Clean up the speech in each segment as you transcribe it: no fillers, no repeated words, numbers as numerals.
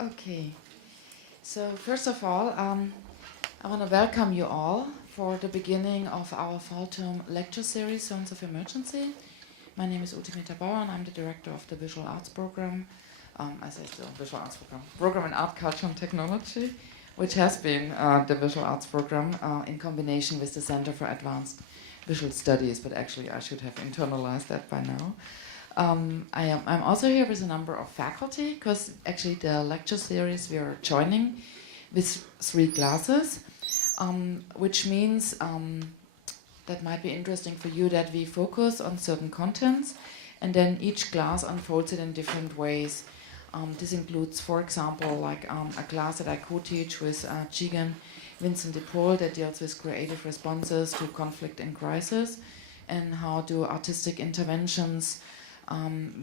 Okay, so first of all, I want to welcome you all for the beginning of our fall-term lecture series, Zones of Emergency. My name is Ute Bauer and I'm the director of the Visual Arts Program, Visual Arts Program in Art, Culture and Technology, which has been the Visual Arts Program in combination with the Center for Advanced Visual Studies, but actually I should have internalized that by now. I'm also here with a number of faculty, because actually the lecture series we are joining with 3 classes, which means that might be interesting for you that we focus on certain contents and then each class unfolds it in different ways. This includes, for example, like a class that I co-teach with Jigen Vincent de Paul that deals with creative responses to conflict and crisis and how do artistic interventions,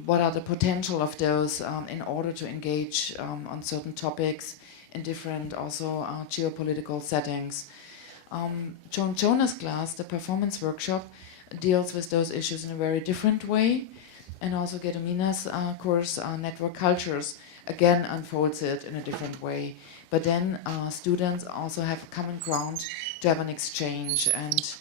what are the potential of those in order to engage on certain topics in different also geopolitical settings. Joan Jonah's class, the performance workshop, deals with those issues in a very different way, and also Gedomina's course, Network Cultures, again unfolds it in a different way. But then students also have a common ground to have an exchange, and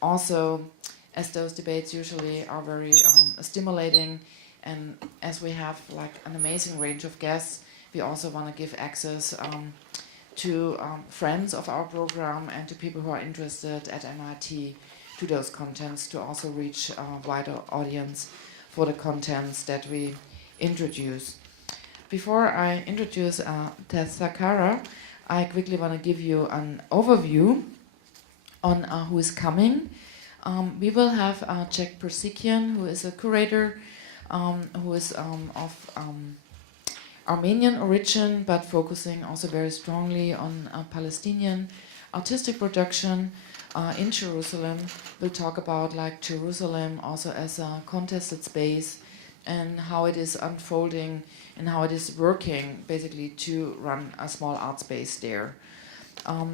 also as those debates usually are very stimulating, and as we have like an amazing range of guests, we also want to give access to friends of our program and to people who are interested at MIT to those contents to also reach a wider audience for the contents that we introduce. Before I introduce Tess Thackara, I quickly want to give you an overview on who is coming. We will have Jack Persikian, who is a curator, who is of Armenian origin, but focusing also very strongly on Palestinian artistic production in Jerusalem. We'll talk about like Jerusalem also as a contested space and how it is unfolding and how it is working basically to run a small art space there.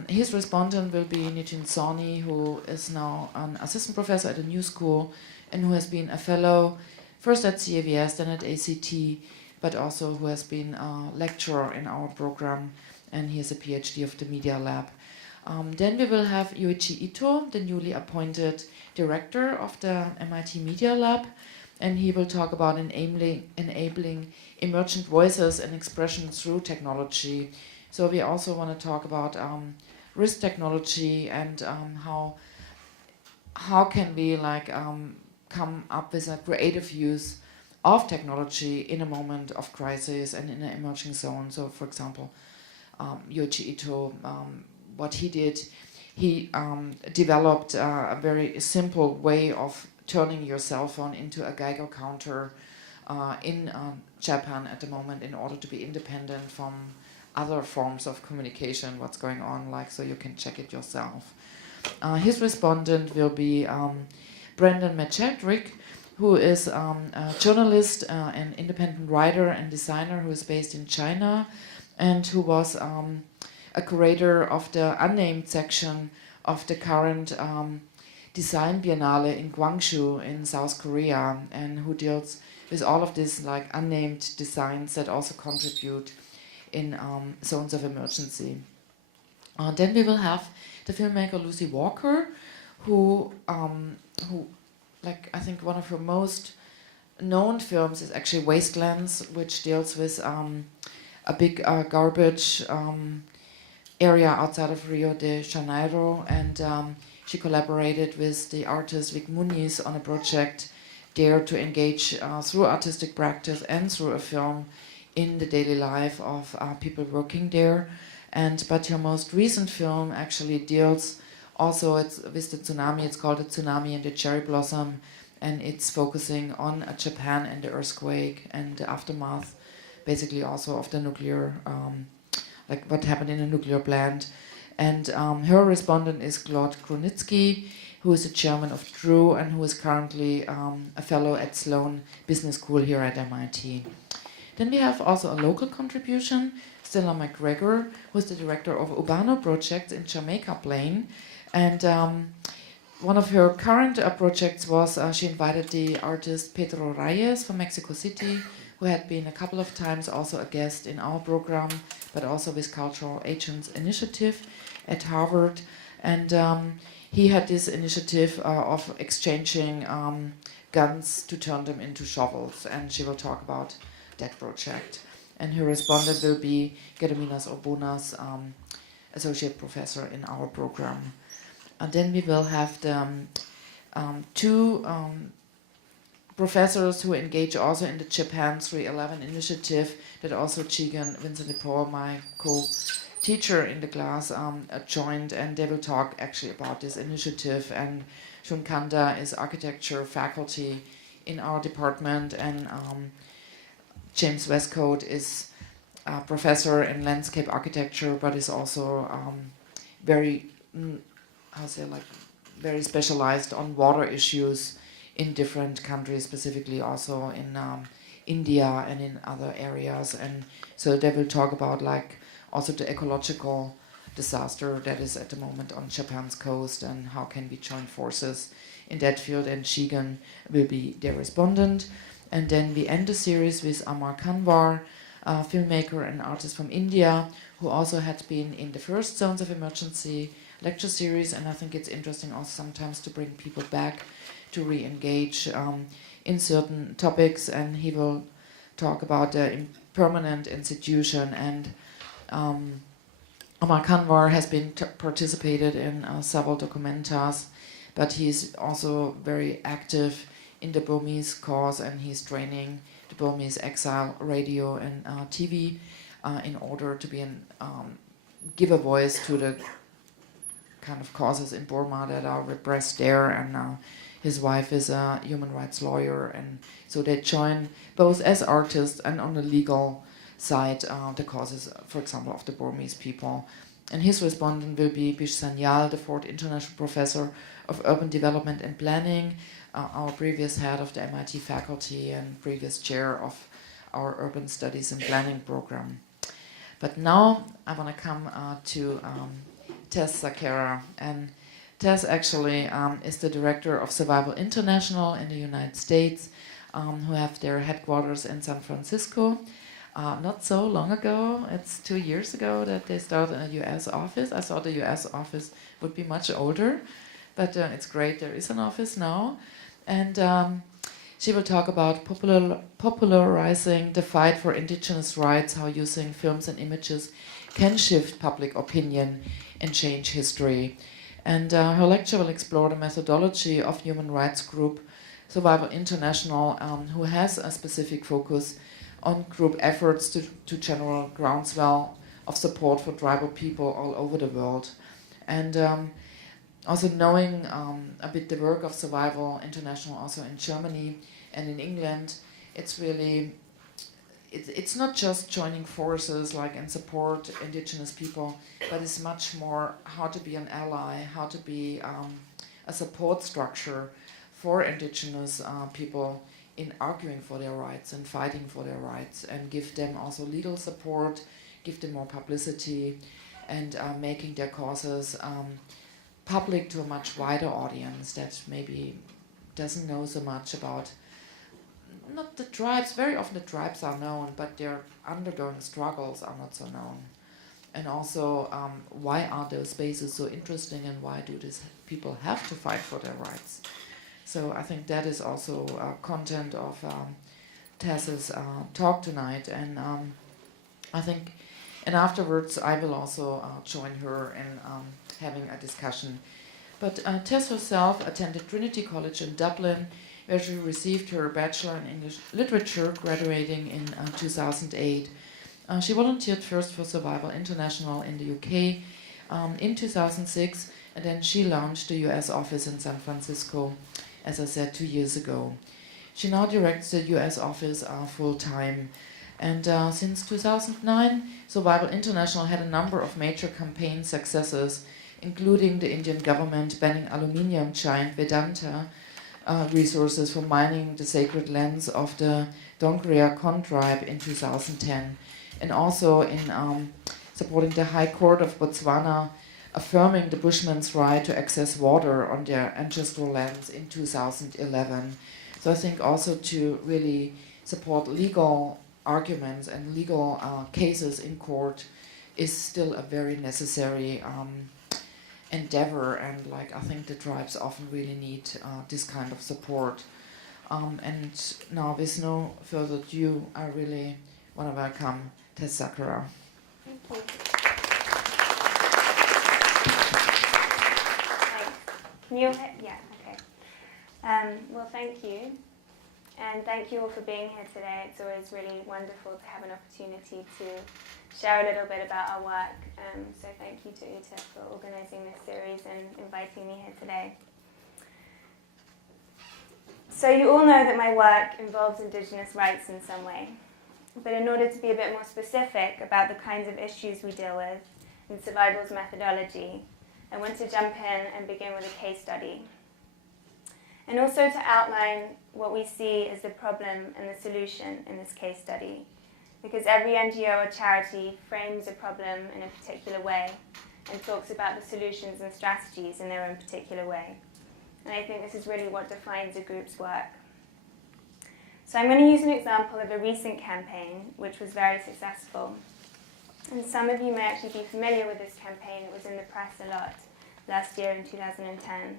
His respondent will be Nitin Sawhney, who is now an assistant professor at a new school and who has been a fellow first at CAVS, then at ACT, but also who has been a lecturer in our program, and he has a PhD of the Media Lab. Then we will have Yoichi Ito, the newly appointed director of the MIT Media Lab, and he will talk about enabling emergent voices and expression through technology. So we also want to talk about risk technology and how can we like come up with a creative use of technology in a moment of crisis and in an emerging zone. So, for example, Yoichi Ito, what he did, he developed a very simple way of turning your cell phone into a Geiger counter in Japan at the moment in order to be independent from other forms of communication, what's going on, like so you can check it yourself. His respondent will be Brendan McChadrick, who is a journalist, an independent writer and designer who is based in China and who was a curator of the unnamed section of the current design biennale in Gwangju in South Korea, and who deals with all of these like unnamed designs that also contribute in zones of emergency. Then we will have the filmmaker Lucy Walker, who like I think one of her most known films is actually Wastelands, which deals with a big garbage area outside of Rio de Janeiro, and she collaborated with the artist Vic Muniz on a project there to engage through artistic practice and through a film in the daily life of people working there. But her most recent film actually deals also with the tsunami. It's called The Tsunami and the Cherry Blossom, and it's focusing on Japan and the earthquake and the aftermath, basically also of the nuclear, like what happened in a nuclear plant. And her respondent is Claude Krunitsky, who is a chairman of DREW and who is currently a fellow at Sloan Business School here at MIT. Then we have also a local contribution, Stella McGregor, who is the director of Urbano Projects in Jamaica Plain. And one of her current projects was she invited the artist Pedro Reyes from Mexico City, who had been a couple of times also a guest in our program, but also with Cultural Agents Initiative at Harvard. And he had this initiative of exchanging guns to turn them into shovels, and she will talk about that project. And her respondent will be Gediminas Orbonas, associate professor in our program. And then we will have the two professors who engage also in the Japan 311 initiative that also Chigan Vincent de Paul, my co-teacher in the class, joined, and they will talk actually about this initiative. And Shun Kanda is architecture faculty in our department, and James Westcote is a professor in landscape architecture, but is also very, very specialized on water issues in different countries, specifically also in India and in other areas. And so they will talk about also the ecological disaster that is at the moment on Japan's coast, and how can we join forces in that field. And Shigen will be their respondent. And then we end the series with Amar Kanwar, a filmmaker and artist from India, who also had been in the first Zones of Emergency lecture series. And I think it's interesting also sometimes to bring people back to re-engage in certain topics. And he will talk about the permanent institution. And Amar Kanwar has been participated in several documentas, but he's also very active in the Burmese cause, and he's training the Burmese exile radio and TV in order to be give a voice to the kind of causes in Burma that are repressed there. And his wife is a human rights lawyer, and so they join both as artists and on the legal side the causes, for example, of the Burmese people. And his respondent will be Bish Sanyal, the Ford International Professor of Urban Development and Planning, our previous head of the MIT faculty and previous chair of our Urban Studies and Planning program. But now I want to come to Tess Thackara. And Tess actually is the director of Survival International in the United States, who have their headquarters in San Francisco. Not so long ago, it's 2 years ago that they started a US office. I thought the US office would be much older, but it's great there is an office now. And she will talk about popularizing the fight for indigenous rights, how using films and images can shift public opinion and change history. And her lecture will explore the methodology of human rights group Survival International, who has a specific focus on group efforts to general groundswell of support for tribal people all over the world. And also knowing a bit the work of Survival International also in Germany and in England, it's really, it's not just joining forces and support indigenous people, but it's much more how to be an ally, how to be a support structure for indigenous people in arguing for their rights and fighting for their rights, and give them also legal support, give them more publicity, and making their causes public to a much wider audience that maybe doesn't know so much about, not the tribes, very often the tribes are known, but their undergoing struggles are not so known. And also, why are those spaces so interesting, and why do these people have to fight for their rights? So I think that is also content of Tess's talk tonight. And I think, and afterwards I will also join her in having a discussion. But Tess herself attended Trinity College in Dublin, where she received her Bachelor in English Literature, graduating in 2008. She volunteered first for Survival International in the UK in 2006, and then she launched the US office in San Francisco, as I said, 2 years ago. She now directs the US office full-time. And since 2009, Survival International had a number of major campaign successes, including the Indian government banning aluminium giant Vedanta Resources from mining the sacred lands of the Dongria Kondh tribe in 2010, and also in supporting the High Court of Botswana, affirming the Bushmen's right to access water on their ancestral lands in 2011. So I think also to really support legal arguments and legal cases in court is still a very necessary endeavor, and like I think the tribes often really need this kind of support. And now, with no further ado, I really want to welcome Tess Thackara. Thank you. Can you hear? Yeah, okay. Well, thank you. And thank you all for being here today. It's always really wonderful to have an opportunity to share a little bit about our work. So thank you to Uta for organising this series and inviting me here today. So you all know that my work involves Indigenous rights in some way. But in order to be a bit more specific about the kinds of issues we deal with in survival's methodology, I want to jump in and begin with a case study. And also to outline what we see as the problem and the solution in this case study. Because every NGO or charity frames a problem in a particular way and talks about the solutions and strategies in their own particular way. And I think this is really what defines a group's work. So I'm going to use an example of a recent campaign which was very successful. And some of you may actually be familiar with this campaign. It was in the press a lot last year in 2010.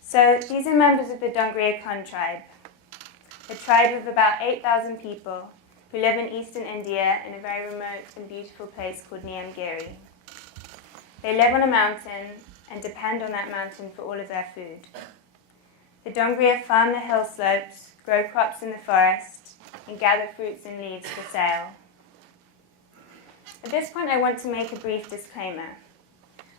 So these are members of the Dongria Kondh tribe, a tribe of about 8,000 people who live in eastern India in a very remote and beautiful place called Niamgiri. They live on a mountain and depend on that mountain for all of their food. The Dongria farm the hill slopes, grow crops in the forest, and gather fruits and leaves for sale. At this point, I want to make a brief disclaimer.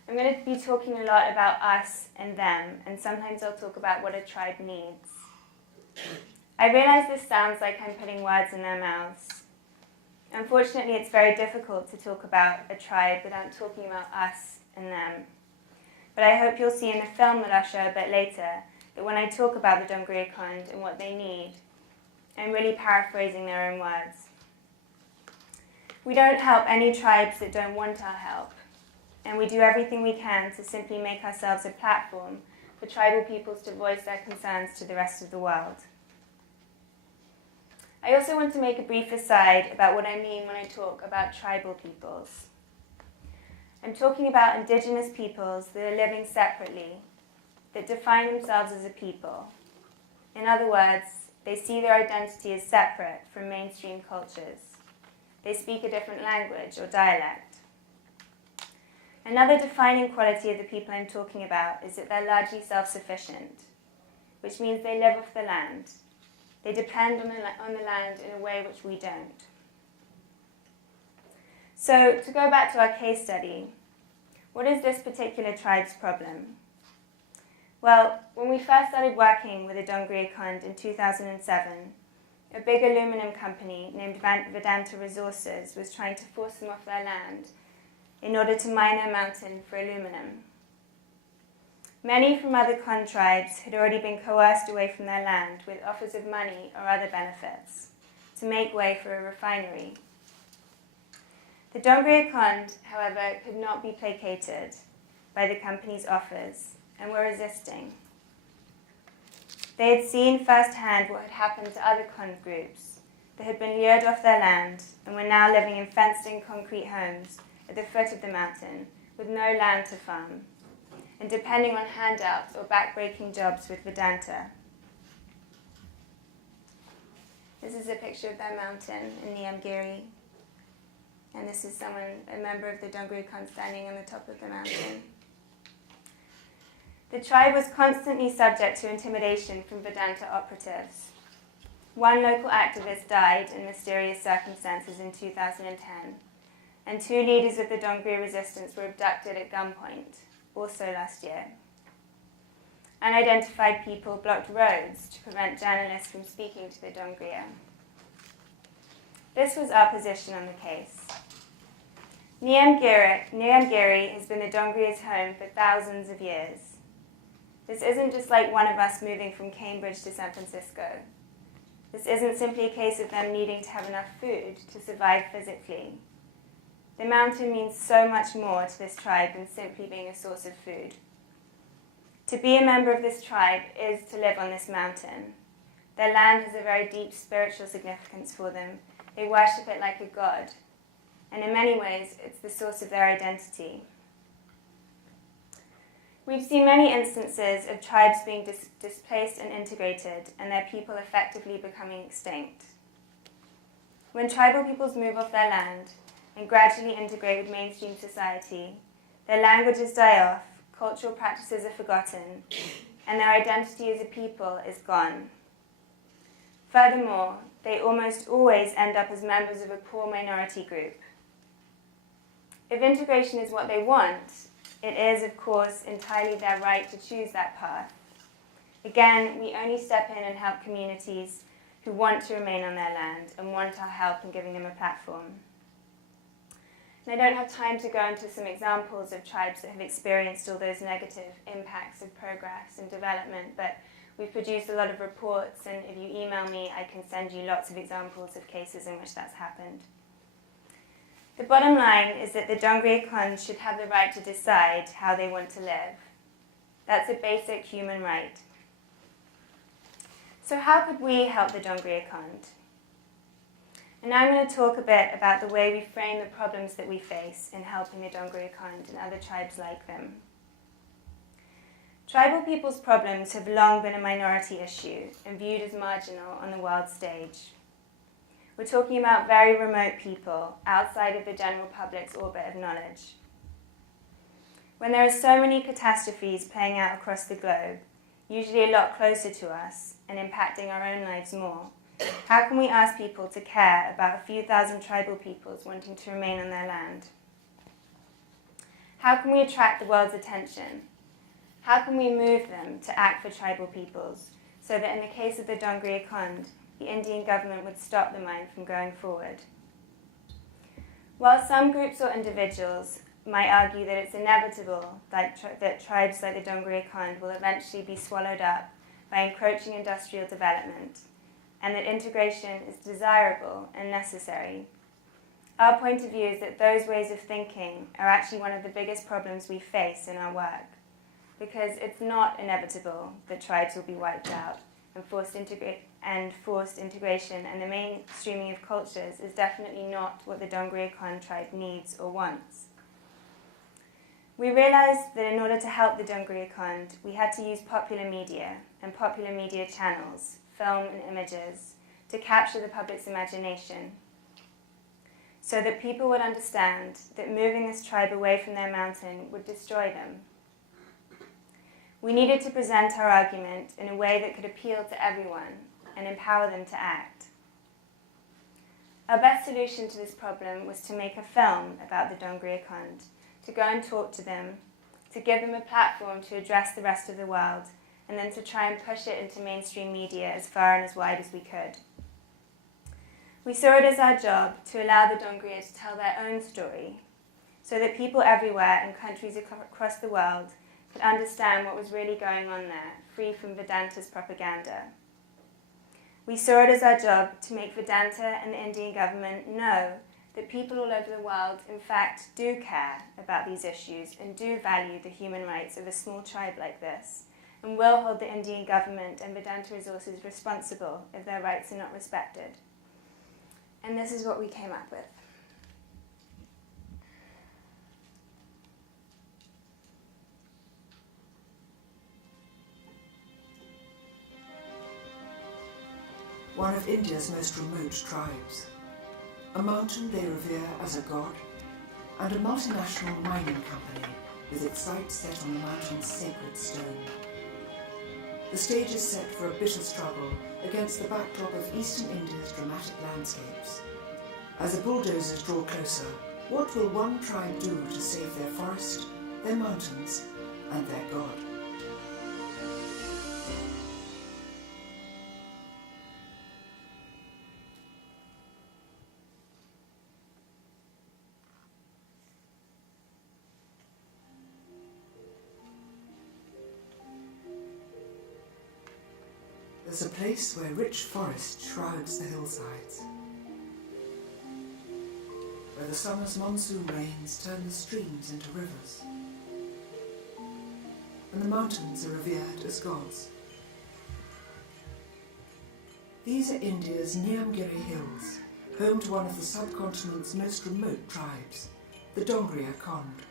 I'm going to be talking a lot about us and them, and sometimes I'll talk about what a tribe needs. I realize this sounds like I'm putting words in their mouths. Unfortunately, it's very difficult to talk about a tribe without talking about us and them. But I hope you'll see in the film that I'll show a bit later that when I talk about the Dongria Kondh and what they need, I'm really paraphrasing their own words. We don't help any tribes that don't want our help. And we do everything we can to simply make ourselves a platform for tribal peoples to voice their concerns to the rest of the world. I also want to make a brief aside about what I mean when I talk about tribal peoples. I'm talking about Indigenous peoples that are living separately, that define themselves as a people. In other words, they see their identity as separate from mainstream cultures. They speak a different language or dialect. Another defining quality of the people I'm talking about is that they're largely self-sufficient, which means they live off the land. They depend on the land in a way which we don't. So, to go back to our case study, what is this particular tribe's problem? Well, when we first started working with the Dongria Kondh in 2007, a big aluminum company named Vedanta Resources was trying to force them off their land in order to mine their mountain for aluminum. Many from other Kondh tribes had already been coerced away from their land with offers of money or other benefits to make way for a refinery. The Dongria Kondh, however, could not be placated by the company's offers and were resisting. They had seen firsthand what had happened to other Kondh groups that had been lured off their land and were now living in fenced-in concrete homes at the foot of the mountain with no land to farm, and depending on handouts or back-breaking jobs with Vedanta. This is a picture of their mountain in Niamgiri, and this is a member of the Dongria Kondh standing on the top of the mountain. The tribe was constantly subject to intimidation from Vedanta operatives. One local activist died in mysterious circumstances in 2010, and 2 leaders of the Dongria resistance were abducted at gunpoint, also last year. Unidentified people blocked roads to prevent journalists from speaking to the Dongria. This was our position on the case. Niamgiri has been the Dongria's home for thousands of years. This isn't just like one of us moving from Cambridge to San Francisco. This isn't simply a case of them needing to have enough food to survive physically. The mountain means so much more to this tribe than simply being a source of food. To be a member of this tribe is to live on this mountain. Their land has a very deep spiritual significance for them. They worship it like a god. And in many ways, it's the source of their identity. We've seen many instances of tribes being displaced and integrated, and their people effectively becoming extinct. When tribal peoples move off their land and gradually integrate with mainstream society, their languages die off, cultural practices are forgotten, and their identity as a people is gone. Furthermore, they almost always end up as members of a poor minority group. If integration is what they want, it is, of course, entirely their right to choose that path. Again, we only step in and help communities who want to remain on their land and want our help in giving them a platform. And I don't have time to go into some examples of tribes that have experienced all those negative impacts of progress and development, but we've produced a lot of reports, and if you email me, I can send you lots of examples of cases in which that's happened. The bottom line is that the Dongria Kondh should have the right to decide how they want to live. That's a basic human right. So how could we help the Dongria Kondh? And now I'm going to talk a bit about the way we frame the problems that we face in helping the Dongria Kondh and other tribes like them. Tribal people's problems have long been a minority issue and viewed as marginal on the world stage. We're talking about very remote people outside of the general public's orbit of knowledge. When there are so many catastrophes playing out across the globe, usually a lot closer to us and impacting our own lives more, how can we ask people to care about a few thousand tribal peoples wanting to remain on their land? How can we attract the world's attention? How can we move them to act for tribal peoples so that in the case of the Dongria Kondh, the Indian government would stop the mine from going forward? While some groups or individuals might argue that it's inevitable that tribes like the Dongria Kondh will eventually be swallowed up by encroaching industrial development, and that integration is desirable and necessary, our point of view is that those ways of thinking are actually one of the biggest problems we face in our work, because it's not inevitable that tribes will be wiped out, and forced integration and the mainstreaming of cultures is definitely not what the Dongria Kondh tribe needs or wants. We realized that in order to help the Dongria Kondh, we had to use popular media and popular media channels, film and images, to capture the public's imagination, so that people would understand that moving this tribe away from their mountain would destroy them. We needed to present our argument in a way that could appeal to everyone and empower them to act. Our best solution to this problem was to make a film about the Dongria Kondh, to go and talk to them, to give them a platform to address the rest of the world, and then to try and push it into mainstream media as far and as wide as we could. We saw it as our job to allow the Dongria to tell their own story, so that people everywhere in countries across the world could understand what was really going on there, free from Vedanta's propaganda. We saw it as our job to make Vedanta and the Indian government know that people all over the world, in fact, do care about these issues and do value the human rights of a small tribe like this, and will hold the Indian government and Vedanta Resources responsible if their rights are not respected. And this is what we came up with. One of India's most remote tribes. A mountain they revere as a god, and a multinational mining company with its sights set on the mountain's sacred stone. The stage is set for a bitter struggle against the backdrop of eastern India's dramatic landscapes. As the bulldozers draw closer, what will one tribe do to save their forest, their mountains, and their god? There's a place where rich forest shrouds the hillsides, where the summer's monsoon rains turn the streams into rivers. and the mountains are revered as gods. These are India's Nyamgiri Hills, home to one of the subcontinent's most remote tribes, the Dongria Kondh.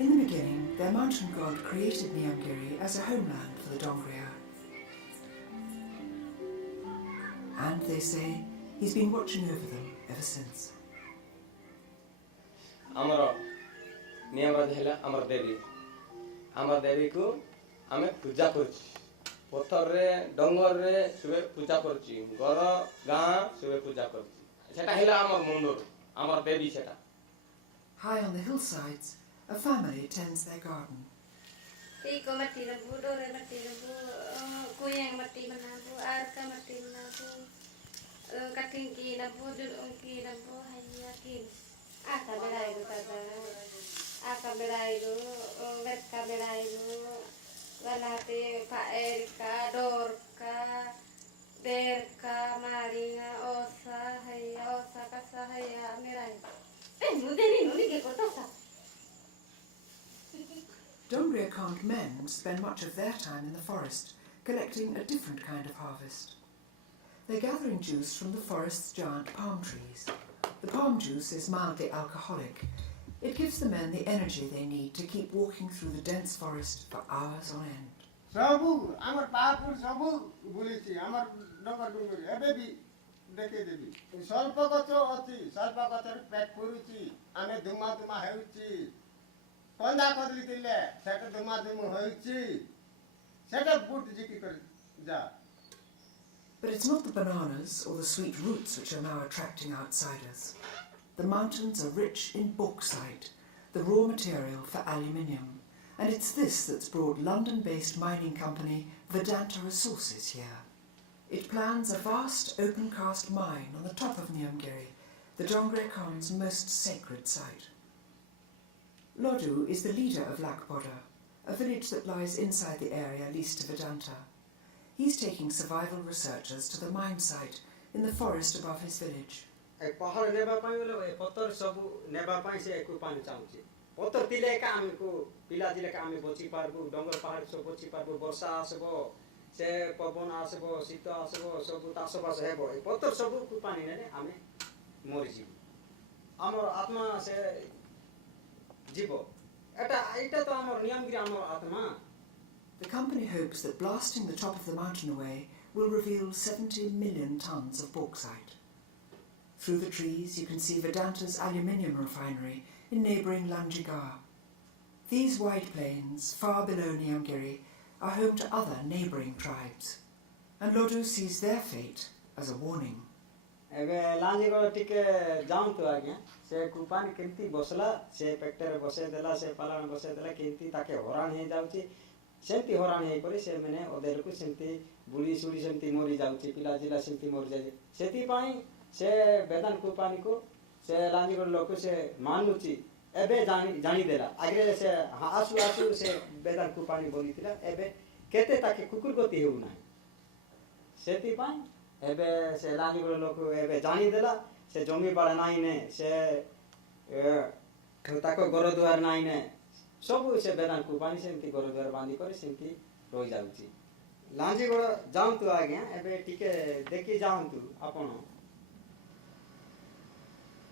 In the beginning, their mountain god created Nyamgiri as a homeland for the Dongria. And they say he's been watching over them ever since. Amar Nyamrad hela Amar Devi ko ame puja korchi. Pothorre dongorre sube puja korchi. Goro gaଁ sube puja korchi. Seta hela Amar mundur. Amar Devi seta. High on the hillsides, a family tends their garden. Dongria Kondh men spend much of their time in the forest, collecting a different kind of harvest. They're gathering juice from the forest's giant palm trees. The palm juice is mildly alcoholic. It gives the men the energy they need to keep walking through the dense forest for hours on end. Sabu, amar paapur sabu bulichi, amar dongar dunguri, ebebi deke debi. Salpagato ati, salpagato pet puruchi, ame duma heuchi. Konda kodli tille, seta duma heuchi. Seta boot jiki kar ja. But it's not the bananas or the sweet roots which are now attracting outsiders. The mountains are rich in bauxite, the raw material for aluminium, and it's this that's brought London-based mining company Vedanta Resources here. It plans a vast open-cast mine on the top of Nyamgiri, the Dongria Kondh's most sacred site. Lodu is the leader of Lakboda, a village that lies inside the area leased to Vedanta. He's taking survival researchers to the mine site in the forest above his village. पहाड़ नेबा पाई बोले पत्थर सब नेबा पाई से एक पानी चाहूँगी पत्थर तिले का आमी को पिला तिले का आमी बची पारबो डंगर पहाड़ सब बची पारबो वर्षा आसबो से पवन आसबो शीत आसबो सब तासबास हेबो पत्थर सब को पानी ने आमी मरि जीव हमर आत्मा से जीव एटा तो हमर नियमगिरी हमर आत्मा. The company hopes that blasting the top of the mountain away will reveal 70 million tons of bauxite. Through the trees, you can see Vedanta's aluminium refinery in neighbouring Lanjigar. These wide plains, far below Nyamgiri, are home to other neighbouring tribes, and Lodu sees their fate as a warning. एबे लांजिगर टिके जाऊं तो आगे से कुपानी केंती बसला से पेक्टर बसे देला से पालन बसे देला केंती ताके हरान हे जाउची सेंती हरान हे परे से मने ओदेर को सेंती बुली सुडी सेंती मोरी जाउची पिला जिला सेंती मोरी जाय सेती पाई से वेदन कुपानी को से लांजिगर लोक से मानुची एबे जानी देला आगे से आसु से वेदन कुपानी बोलीतिला एबे केते ताके कुकुर गति हेउ नाही सेती पाई एबे से लांजिगर लोक एबे जानी देला से जमी बाड़ा नाही ने से ताको घर दुआर नाही ने सब से वेदन कुपानी सेंती घर दुआर बांधी करे सेंती रोई जाउची लांजिगर जाऊं तो आगे एबे टिके देखि जाऊं तो आपण.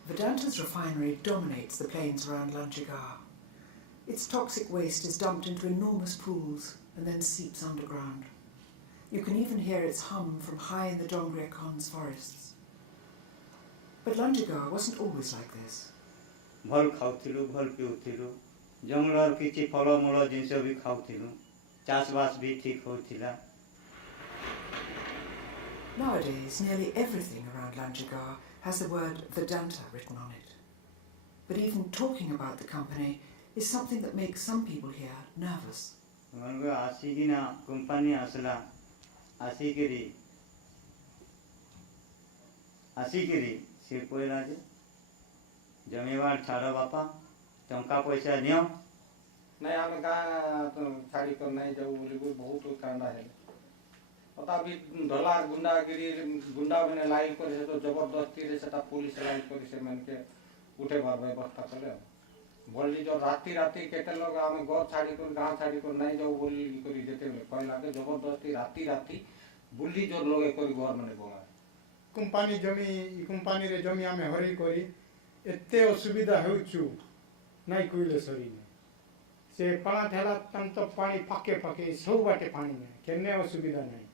Vedanta's refinery dominates the plains around Lanjigar. Its toxic waste is dumped into enormous pools and then seeps underground. You can even hear its hum from high in the Dongria Kondh's forests. But Lanjigar wasn't always like this. भल खाउथिलु भल पिउथिलु jungler किछि फलमूल जिंस भी खाउथिलु चाषबास भी ठीक होथिला. Nowadays, nearly everything around Lanjigar has the word Vedanta written on it. But even talking about the company is something that makes some people here nervous. मनगो आसीगिना company आसला आसीगिरी से कोइला जे जमीवार छाड़ बापा टंका पैसा नियो ନାଇଁ ଆମେ ଗାଁ ଛାଡ଼ିକରି ନାଇଁ ଯାଉ ବୋଲି ବହୁତ କାଣ୍ଡା ହେଲେ ତଥାପି ଧଲା ଗୁଣ୍ଡା ମାନେ ଲାଇନ୍ କରି ସେ ଜବରଦସ୍ତିରେ ସେଟା ପୁଲିସ୍ ଲାଇନ୍ କରି ସେମାନକେ ଉଠେଇବାର ବ୍ୟବସ୍ଥା କଲେ ଆଉ ବଳି ଯୋଉ ରାତି କେତେ ଲୋକ ଆମେ ଘର ଛାଡ଼ିକରି ଗାଁ ଛାଡ଼ିକରି ନାଇଁ ଯାଉ ବୋଲି କରି ଯେତେବେଳେ କହିଲା ଯେ ଜବରଦସ୍ତି ରାତି ବୁଲି ଯୋଉ ଲଗେଇ କରି ଘର ମାନେ ବଙ୍ଗା କମ୍ପାନୀରେ ଜମି ଆମେ ହରେଇ କରି ଏତେ ଅସୁବିଧା ହେଉଛୁ ନାଇଁ କହିଲେ ସରିନି ସେ ପାଣା ଠେଲା ତ ପାଣି ପାକେ ସବୁ ବାଟେ ପାଣି ନାହିଁ କେନେ ଅସୁବିଧା ନାହିଁ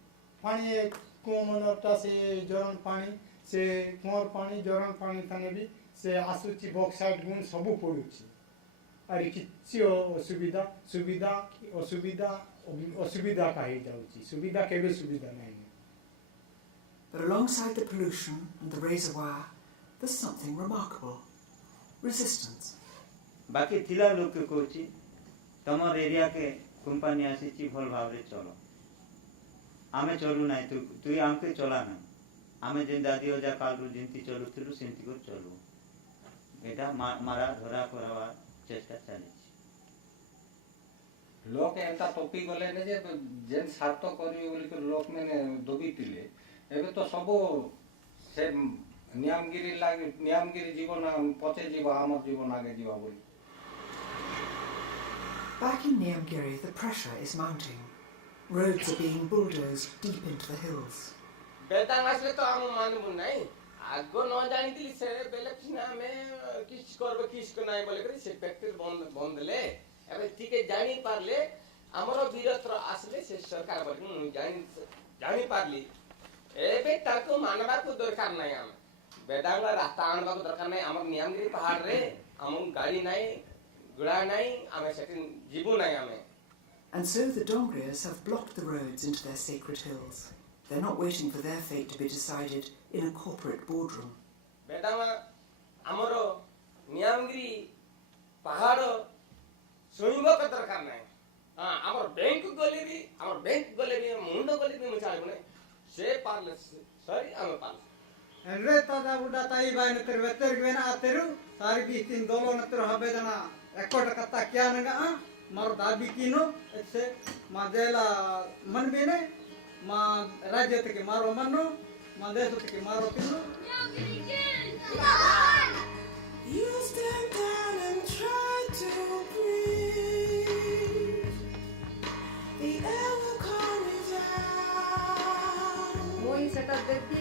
ପାଣି କୂଅ ମନଟା ସେ ଜରଣ ପାଣି ସେ କୂଅର ପାଣି ଜରଣ ପାଣି ଥାନେ ବି ସେ ଆସୁଛି ବକ୍ସାଇଡ୍ ଗୁଣ ସବୁ ପଡ଼ୁଛି ଆରେ କିଛି ଅସୁବିଧା ହେଇଯାଉଛି ସୁବିଧା କେବେ ସୁବିଧା ନାହିଁ But alongside the pollution and the razor wire, there's something remarkable. Resistance. बाकी थिला लोग के कोची तमर एरिया के कंपनी आसी भल भाव रे चलो आमे चलू नाही तू आमके चला नाही आमे जे दादी ओजा काल रु जिंती चलुथिलु सेंती को चलू एटा मारा धरा करवा चेष्टा चली लोक एंता टॉपी गले ने जे जेन सार्थ करी बोली के लोक माने दबी तिले एबे तो सब से नियमगिरी जीवन पचे जीवा हमर जीवन आगे जीवा बोली Back in Nyamgiri, the pressure is mounting. Roads are being bulldozed deep into the hills. बेदांग असले तो हम मानबु नाही आगो न जानितिली से बेलक्षिना में किछ करबे किछ को नाही बोले करी से फैक्ट्री बंदले एबे ठीके जानि पारले हमरो वीरत्र आसले से सरकार बोली जानि पारली एबे ताको मानबा को दरकार नाही हम बेदांग रास्ता आनबा को दरकार नाही हमर नियमगिरी पहाड़ रे हम गाड़ी नाही गुड़ा नाही हमें सेटिन जीबू नाही हमें And so the Dongrias have blocked the roads into their sacred hills. They're not waiting for their fate to be decided in a corporate boardroom. बेदांग हमरो नियमगिरी पहाड़ सोइंगो का दरकार नाही हां हमर बैंक गले भी मुंडो गले भी मचाल बने से पारले सॉरी हमें पाल एनरे तदा बुडा ताई बाय नतर वेतर गेना आतेरु सारी भी तीन दोलो नतर हबेदना एकोट कत्ता क्या नगा मारो दाबी किनो ऐसे मादेला मन बेने मा राज्य तक मारो मनो मा देश तक मारो किनो You stand down and try to breathe. The air will calm you down. moi seta debi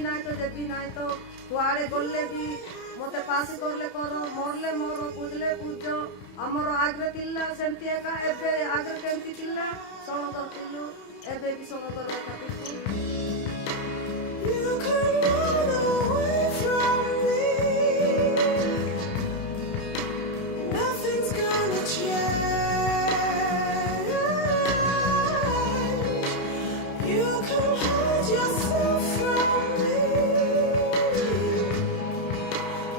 nai to tuare golle bi mote pass korle koro morle moro pujle pujo amaro agre tilla senti eka ebe agre kenti tilla sono tortilu ebe bi sono torta pisu You can run away from me. Nothing's gonna change. You can hide yourself from me.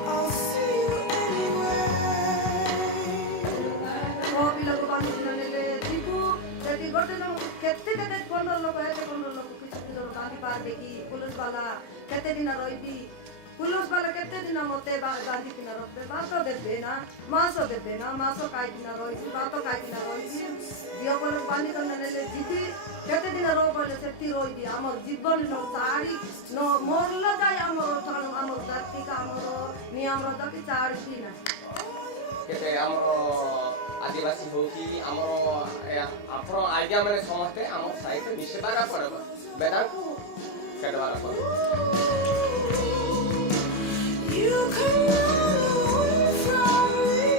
I'll see you anyway. o bilo ko bani nele tipu jeti gote no kette kono log kichu lo gani par deki pulis wala kette dina roibi pulis wala kette dina mote ba gandi dina rote ba to debe na maso kai dina roibi ba to kai dina roibi dio ko bani to nele jiti kette dina ro bole setti roibi amor jibon no sari no morlo dai amor thano amor datti ka amor ni amor datti sari dina केते हमरो आदिवासी हो कि हमरो आपरो idea माने समझते हमर side मिसेबारा पड़बो बेदांग केडवारा पड़बो You can run away from me,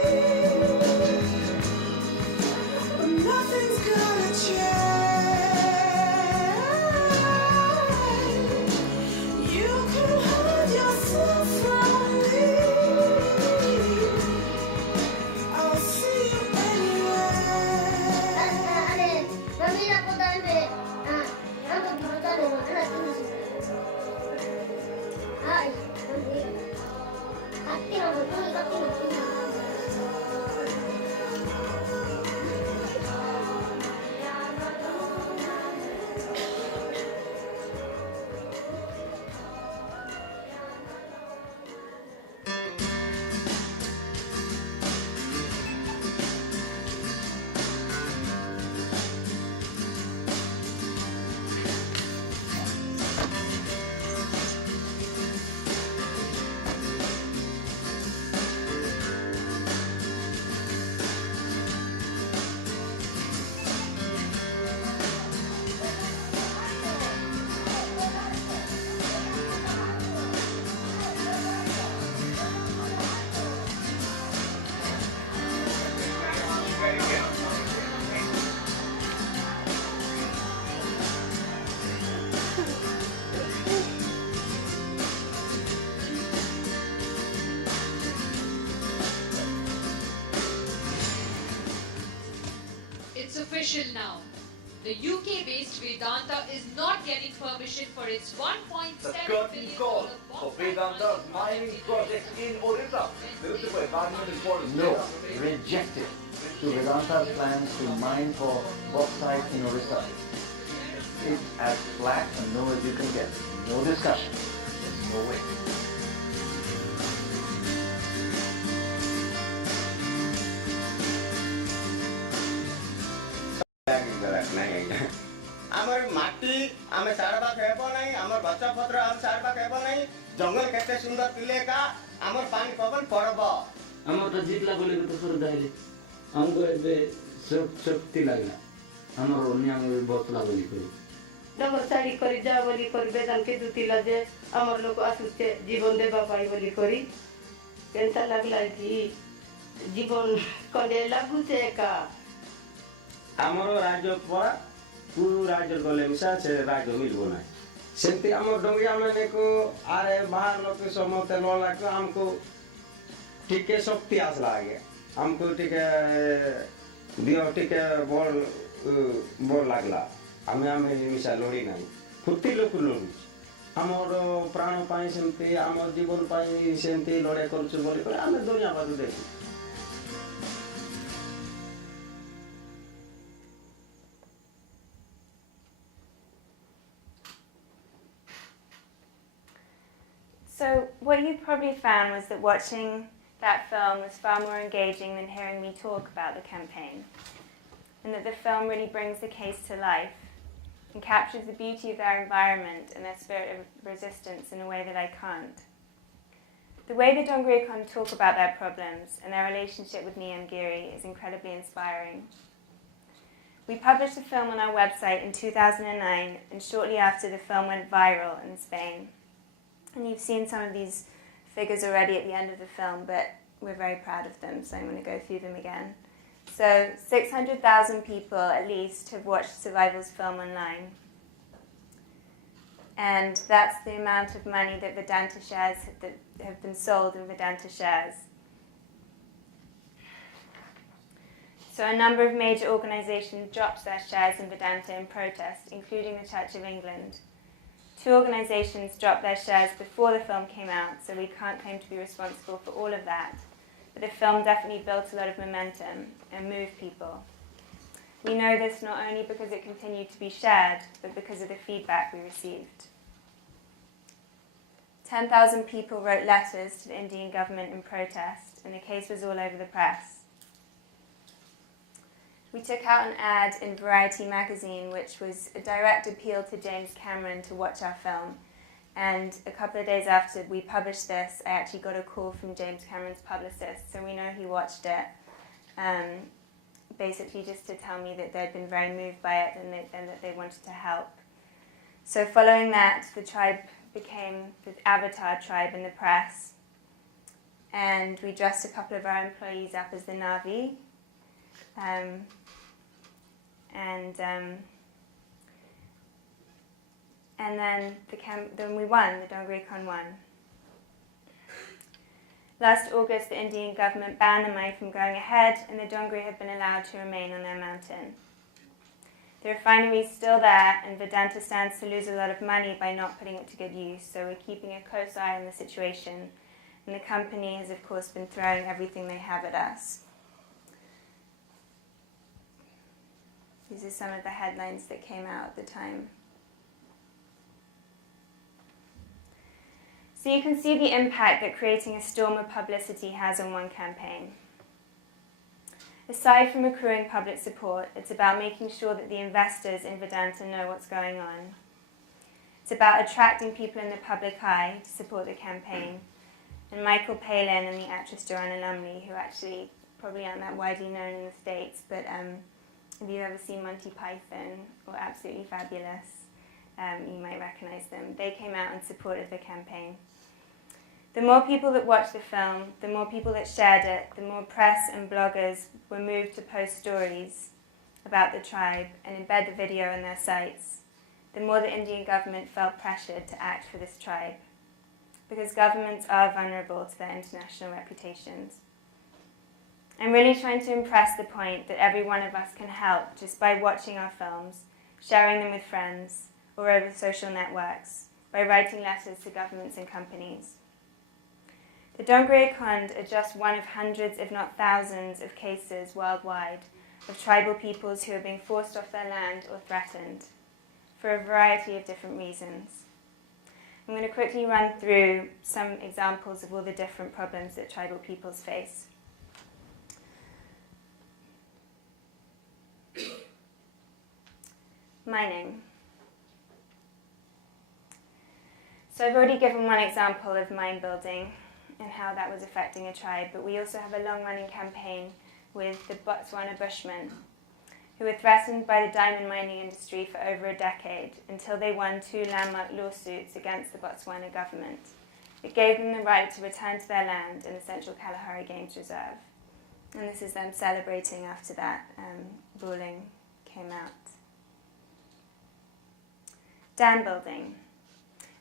but nothing's gonna change. You can hide yourself from me. I'll see you anyway. Hai, it's official now. The UK-based Vedanta is not getting permission for its $1.7 The curtain billion call for Vedanta's mining project in Orissa. No, rejected to Vedanta's plans to mine for bauxite in Orissa. It's as flat a no as you can get. No discussion. There's no way. ଆମର ମାଟି ଆମେ ସାରବାକ ହେବ ନାହିଁ ଆମର ଗଛ ପତ୍ର ଆମେ ସାରବାକ ହେବ ନାହିଁ ଜଙ୍ଗଲ କେତେ ସୁନ୍ଦର ଥିଲେ ଏକା ଆମର ପାଣି ପବନ ପଡ଼ବ ଆମର ଜିତଲା ବୋଲି ତ ସୁରଧା ହେଲେ ଆମକୁ ଏବେ ଶକ୍ତି ଲାଗିଲା ଆମର ଅନ୍ୟାନ୍ୟ ବତଲା ବୋଲି କରି ଡଙ୍ଗର ଛାଡ଼ି କରି ଯା ବୋଲି କରିବେ ତାଙ୍କେ ଦୁତିଲା ଯେ ଆମର ଲୋକ ଆସୁଛେ ଜୀବନ ଦେବା ପାଇଁ ବୋଲି କରି କେନ୍ତା ଲାଗିଲା କି ଜୀବନ କଲେ ଲାଗୁଛେ ଏକା ଆମର ରାଜ୍ୟ ପରା ପୁରୁ ରାଜ୍ୟ ଗଲେ ମିଶା ସେ ରାଜ୍ୟ ମିଳିବ ନାହିଁ ସେମିତି ଆମ ଡଙ୍ଗିଆ ମାନଙ୍କୁ ଆରେ ବାହାର ଲୋକ ସମସ୍ତେ ଲଢ଼ଲାକୁ ଆମକୁ ଟିକେ ଶକ୍ତି ଆସିଲା ଆଜ୍ଞା ଆମକୁ ଟିକେ ଦେହ ଟିକେ ବଳ ଲାଗିଲା ଆମେ ମିଶା ଲଢ଼ି ନାହିଁ ଫୁର୍ତ୍ତି ଲୋକ ଲଢ଼ୁଛି ଆମର ପ୍ରାଣ ପାଇଁ ସେମିତି ଆମ ଜୀବନ ପାଇଁ ସେମିତି ଲଢ଼ାଇ କରୁଛୁ ବୋଲି ଆମେ ଧନ୍ୟବାଦ ଦେବୁ So what you probably found was that watching that film was far more engaging than hearing me talk about the campaign, and that the film really brings the case to life and captures the beauty of their environment and their spirit of resistance in a way that I can't. The way the Dongria Kondh talk about their problems and their relationship with Nyamgiri is incredibly inspiring. We published the film on our website in 2009, and shortly after the film went viral in Spain. And you've seen some of these figures already at the end of the film, but we're very proud of them, so I'm going to go through them again. So 600,000 people at least have watched Survival's film online. And that's the amount of money that Vedanta shares that have been sold in Vedanta shares. So a number of major organizations dropped their shares in Vedanta in protest, including the Church of England. 2 organizations dropped their shares before the film came out, so we can't claim to be responsible for all of that. But the film definitely built a lot of momentum and moved people. We know this not only because it continued to be shared, but because of the feedback we received. 10,000 people wrote letters to the Indian government in protest, and the case was all over the press. We took out an ad in Variety magazine, which was a direct appeal to James Cameron to watch our film. And a couple of days after we published this, I actually got a call from James Cameron's publicist, so we know he watched it, basically just to tell me that they'd been very moved by it and that they wanted to help. So following that, the tribe became the avatar tribe in the press, and we dressed a couple of our employees up as the Navi. And then we won, the Dongria Kondh won. Last August, the Indian government banned the mine from going ahead, and the Dongria have been allowed to remain on their mountain. The refinery is still there, and Vedanta stands to lose a lot of money by not putting it to good use, so we're keeping a close eye on the situation. And the company has, of course, been throwing everything they have at us. These are some of the headlines that came out at the time. So you can see the impact that creating a storm of publicity has on one campaign. Aside from accruing public support, it's about making sure that the investors in Vedanta know what's going on. It's about attracting people in the public eye to support the campaign. And Michael Palin and the actress Joanna Lumley, who actually probably aren't that widely known in the States, but if you've ever seen Monty Python or Absolutely Fabulous, you might recognize them. They came out and supported the campaign. The more people that watched the film, the more people that shared it, the more press and bloggers were moved to post stories about the tribe and embed the video on their sites, the more the Indian government felt pressured to act for this tribe. Because governments are vulnerable to their international reputations. I'm really trying to impress the point that every one of us can help just by watching our films, sharing them with friends, or over social networks, by writing letters to governments and companies. The Dongria Kondh are just one of hundreds, if not thousands, of cases worldwide of tribal peoples who are being forced off their land or threatened, for a variety of different reasons. I'm going to quickly run through some examples of all the different problems that tribal peoples face. Mining. So I've already given one example of mine building and how that was affecting a tribe, but we also have a long-running campaign with the Botswana Bushmen, who were threatened by the diamond mining industry for over a decade until they won 2 landmark lawsuits against the Botswana government. It gave them the right to return to their land in the Central Kalahari Games Reserve. And this is them celebrating after that ruling came out. Dam building.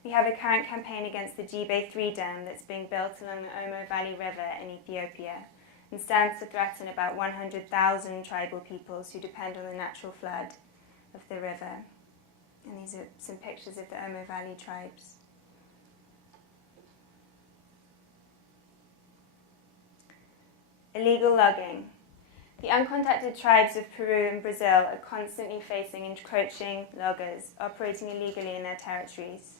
We have a current campaign against the Jibe 3 dam that's being built along the Omo Valley River in Ethiopia and stands to threaten about 100,000 tribal peoples who depend on the natural flood of the river. And these are some pictures of the Omo Valley tribes. Illegal logging. The uncontacted tribes of Peru and Brazil are constantly facing encroaching loggers operating illegally in their territories.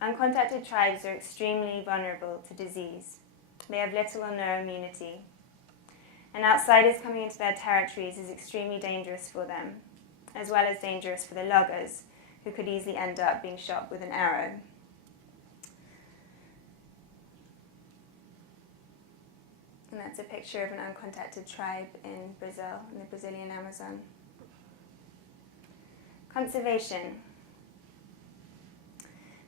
Uncontacted tribes are extremely vulnerable to disease. They have little or no immunity. And outsiders coming into their territories is extremely dangerous for them, as well as dangerous for the loggers, who could easily end up being shot with an arrow. And that's a picture of an uncontacted tribe in Brazil, in the Brazilian Amazon. Conservation.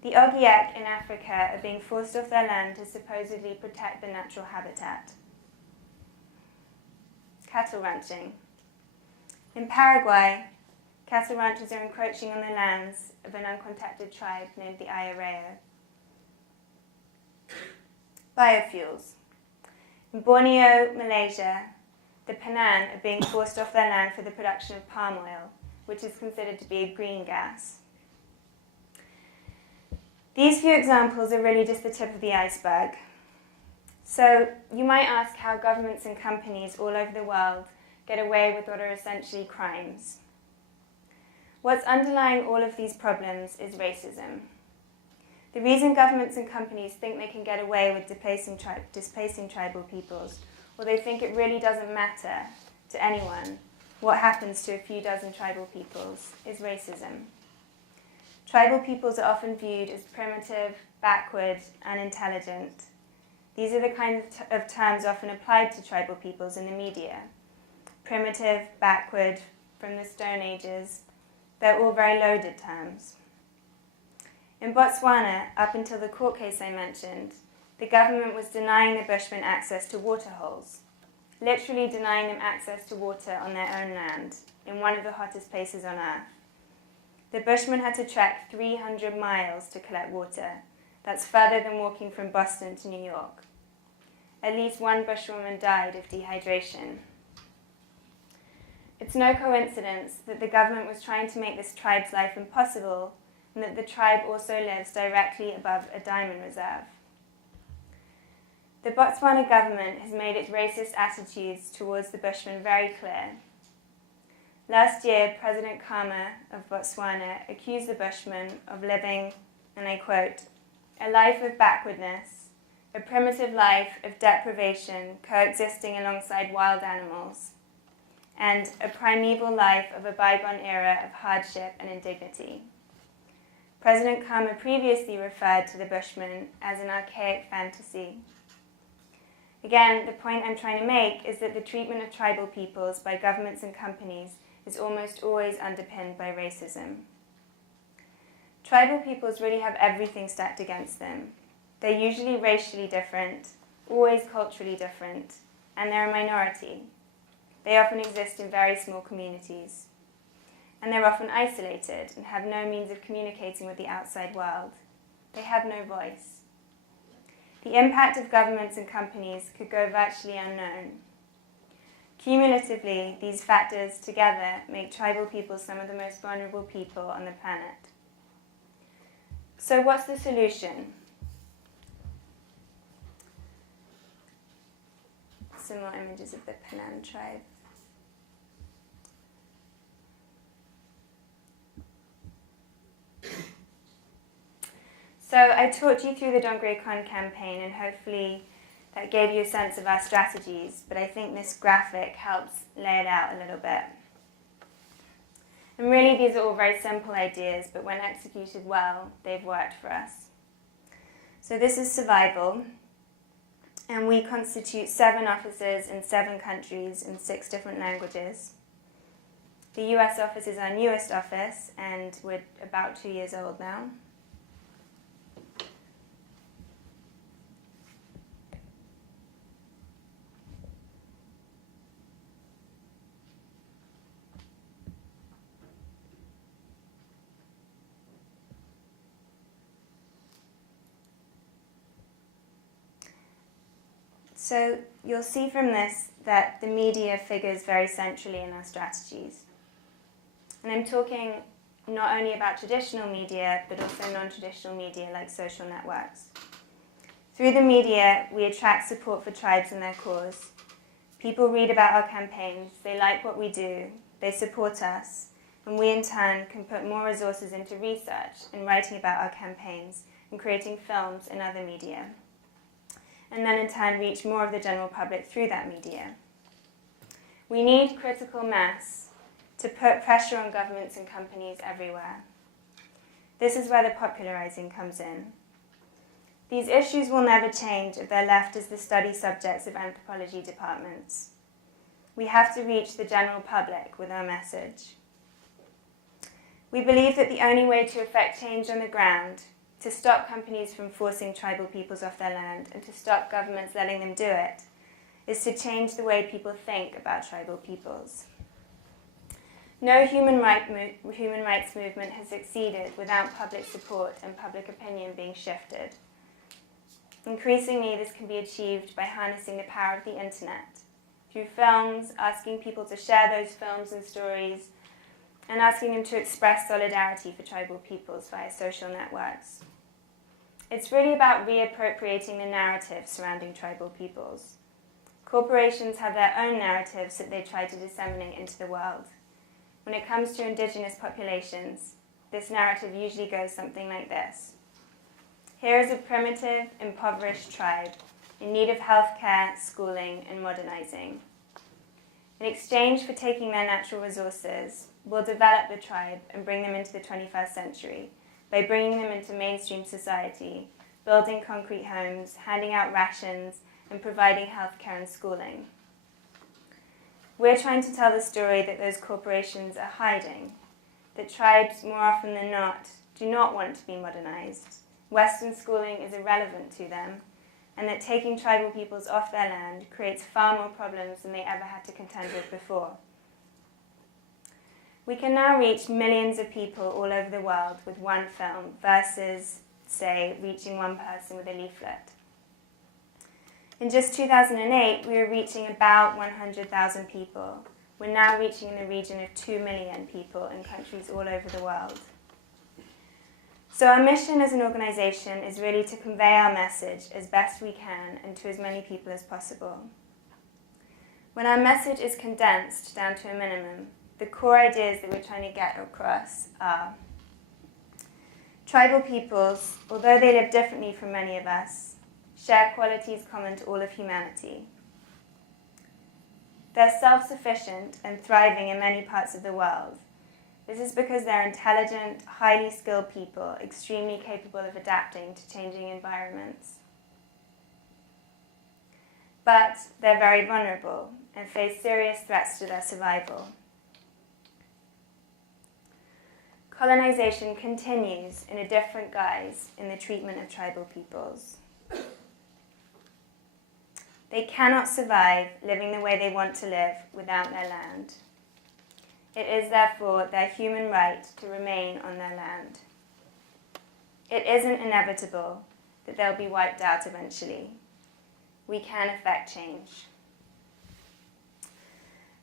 The Ogiek in Africa are being forced off their land to supposedly protect the natural habitat. Cattle ranching. In Paraguay, cattle ranchers are encroaching on the lands of an uncontacted tribe named the Ayareo. Biofuels. In Borneo, Malaysia, the Penang are being forced off their land for the production of palm oil, which is considered to be a green gas. These few examples are really just the tip of the iceberg. So you might ask how governments and companies all over the world get away with what are essentially crimes. What's underlying all of these problems is racism. The reason governments and companies think they can get away with displacing tribal peoples, or they think it really doesn't matter to anyone what happens to a few dozen tribal peoples, is racism. Tribal peoples are often viewed as primitive, backward, and intelligent. These are the kinds of terms often applied to tribal peoples in the media. Primitive, backward, from the Stone Ages, they're all very loaded terms. In Botswana, up until the court case I mentioned, the government was denying the Bushmen access to water holes, literally denying them access to water on their own land, in one of the hottest places on earth. The Bushmen had to trek 300 miles to collect water. That's further than walking from Boston to New York. At least one Bushwoman died of dehydration. It's no coincidence that the government was trying to make this tribe's life impossible, and that the tribe also lives directly above a diamond reserve. The Botswana government has made its racist attitudes towards the Bushmen very clear. Last year, President Khama of Botswana accused the Bushmen of living, and I quote, "a life of backwardness, a primitive life of deprivation coexisting alongside wild animals, and a primeval life of a bygone era of hardship and indignity." President Khama previously referred to the Bushmen as an archaic fantasy. Again, the point I'm trying to make is that the treatment of tribal peoples by governments and companies is almost always underpinned by racism. Tribal peoples really have everything stacked against them. They're usually racially different, always culturally different, and they're a minority. They often exist in very small communities. And they're often isolated and have no means of communicating with the outside world. They have no voice. The impact of governments and companies could go virtually unknown. Cumulatively, these factors together make tribal people some of the most vulnerable people on the planet. So what's the solution? Some more images of the Penan tribe. So I talked you through the Dongria Kondh campaign, and hopefully that gave you a sense of our strategies, but I think this graphic helps lay it out a little bit. And really these are all very simple ideas, but when executed well, they've worked for us. So this is survival, and we constitute 7 offices in 7 countries in 6 different languages. The US office is our newest office, and we're about 2 years old now. So you'll see from this that the media figures very centrally in our strategies. And I'm talking not only about traditional media, but also non-traditional media like social networks. Through the media, we attract support for tribes and their cause. People read about our campaigns, they like what we do, they support us, and we in turn can put more resources into research and writing about our campaigns and creating films and other media, and then in turn reach more of the general public through that media. We need critical mass to put pressure on governments and companies everywhere. This is where the popularizing comes in. These issues will never change if they're left as the study subjects of anthropology departments. We have to reach the general public with our message. We believe that the only way to effect change on the ground, to stop companies from forcing tribal peoples off their land, and to stop governments letting them do it, is to change the way people think about tribal peoples. No human rights movement has succeeded without public support and public opinion being shifted. Increasingly, this can be achieved by harnessing the power of the internet, through films, asking people to share those films and stories, and asking them to express solidarity for tribal peoples via social networks. It's really about reappropriating the narrative surrounding tribal peoples. Corporations have their own narratives that they try to disseminate into the world. When it comes to indigenous populations, this narrative usually goes something like this. Here is a primitive, impoverished tribe in need of healthcare, schooling, and modernizing. In exchange for taking their natural resources, we'll develop the tribe and bring them into the 21st century by bringing them into mainstream society, building concrete homes, handing out rations, and providing healthcare and schooling. We're trying to tell the story that those corporations are hiding, that tribes, more often than not, do not want to be modernized. Western schooling is irrelevant to them, and that taking tribal peoples off their land creates far more problems than they ever had to contend with before. We can now reach millions of people all over the world with one film versus, say, reaching one person with a leaflet. In just 2008, we were reaching about 100,000 people. We're now reaching in the region of 2 million people in countries all over the world. So our mission as an organization is really to convey our message as best we can and to as many people as possible. When our message is condensed down to a minimum, the core ideas that we're trying to get across are: tribal peoples, although they live differently from many of us, share qualities common to all of humanity. They're self-sufficient and thriving in many parts of the world. This is because they're intelligent, highly skilled people, extremely capable of adapting to changing environments. But they're very vulnerable and face serious threats to their survival. Colonization continues in a different guise in the treatment of tribal peoples. They cannot survive living the way they want to live without their land. It is therefore their human right to remain on their land. It isn't inevitable that they'll be wiped out eventually. We can effect change.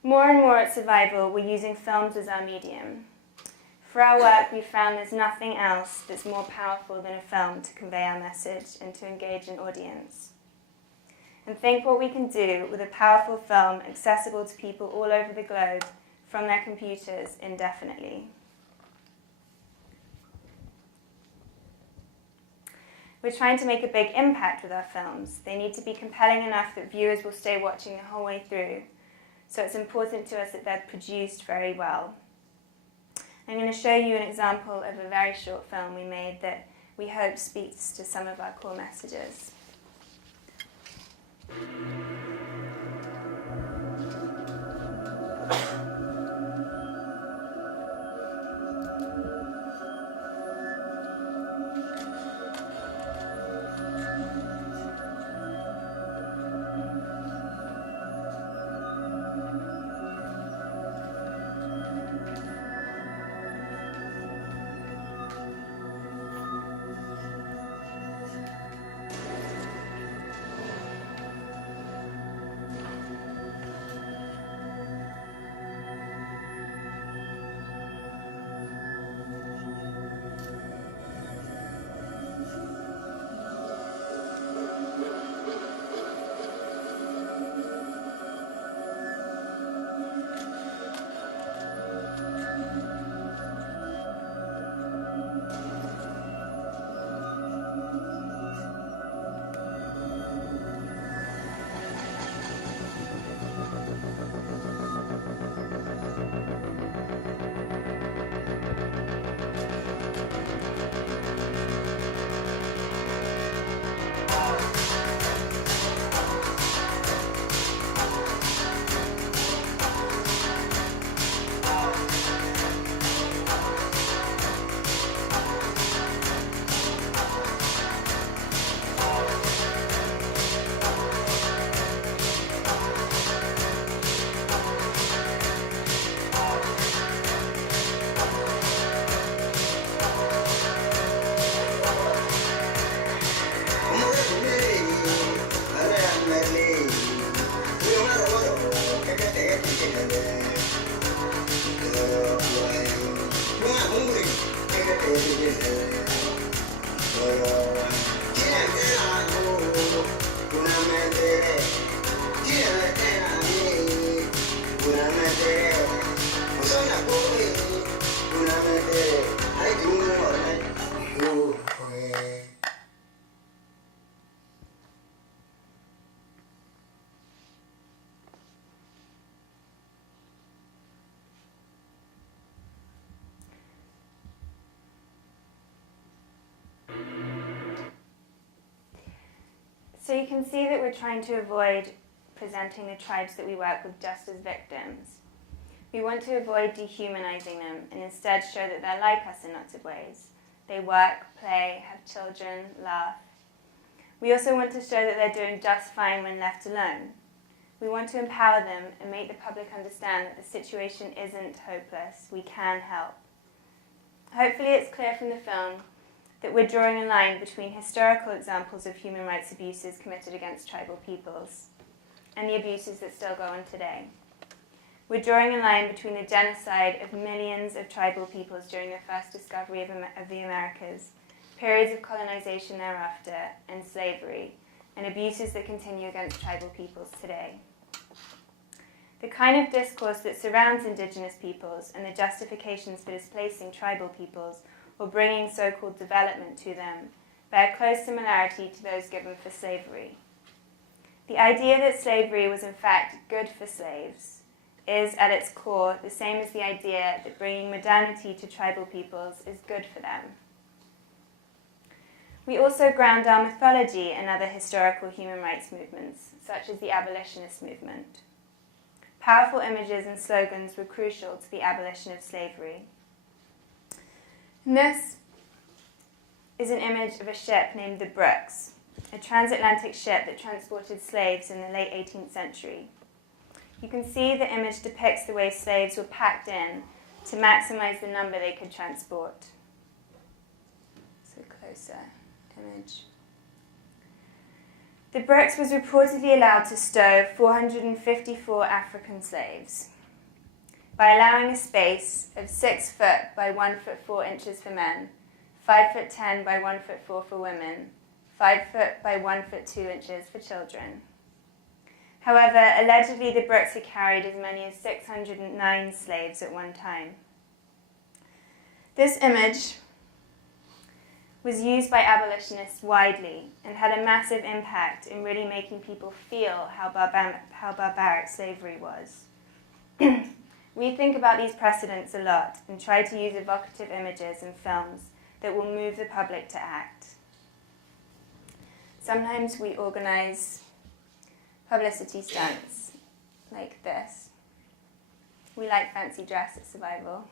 More and more at Survival, we're using films as our medium. For our work, we've found there's nothing else that's more powerful than a film to convey our message and to engage an audience. And think what we can do with a powerful film accessible to people all over the globe from their computers indefinitely. We're trying to make a big impact with our films. They need to be compelling enough that viewers will stay watching the whole way through. So it's important to us that they're produced very well. I'm going to show you an example of a very short film we made that we hope speaks to some of our core messages. So you can see that we're trying to avoid presenting the tribes that we work with just as victims. We want to avoid dehumanizing them and instead show that they're like us in lots of ways. They work, play, have children, laugh. We also want to show that they're doing just fine when left alone. We want to empower them and make the public understand that the situation isn't hopeless. We can help. Hopefully it's clear from the film that we're drawing a line between historical examples of human rights abuses committed against tribal peoples and the abuses that still go on today. We're drawing a line between the genocide of millions of tribal peoples during the first discovery of the Americas, periods of colonization thereafter, and slavery, and abuses that continue against tribal peoples today. The kind of discourse that surrounds Indigenous peoples and the justifications for displacing tribal peoples or bringing so-called development to them bear close similarity to those given for slavery. The idea that slavery was in fact good for slaves is at its core the same as the idea that bringing modernity to tribal peoples is good for them. We also ground our mythology in other historical human rights movements, such as the abolitionist movement. Powerful images and slogans were crucial to the abolition of slavery. And this is an image of a ship named the Brooks, a transatlantic ship that transported slaves in the late 18th century. You can see the image depicts the way slaves were packed in to maximize the number they could transport. So closer image. The Brooks was reportedly allowed to stow 454 African slaves. by allowing a space of 6 foot by 1 foot 4 inches for men, 5 foot 10 by 1 foot 4 for women, 5 foot by 1 foot 2 inches for children. However, allegedly the bricks had carried as many as 609 slaves at one time. This image was used by abolitionists widely and had a massive impact in really making people feel how barbaric slavery was. We think about these precedents a lot and try to use evocative images and films that will move the public to act. Sometimes we organize publicity stunts like this. We like fancy dress at Survival.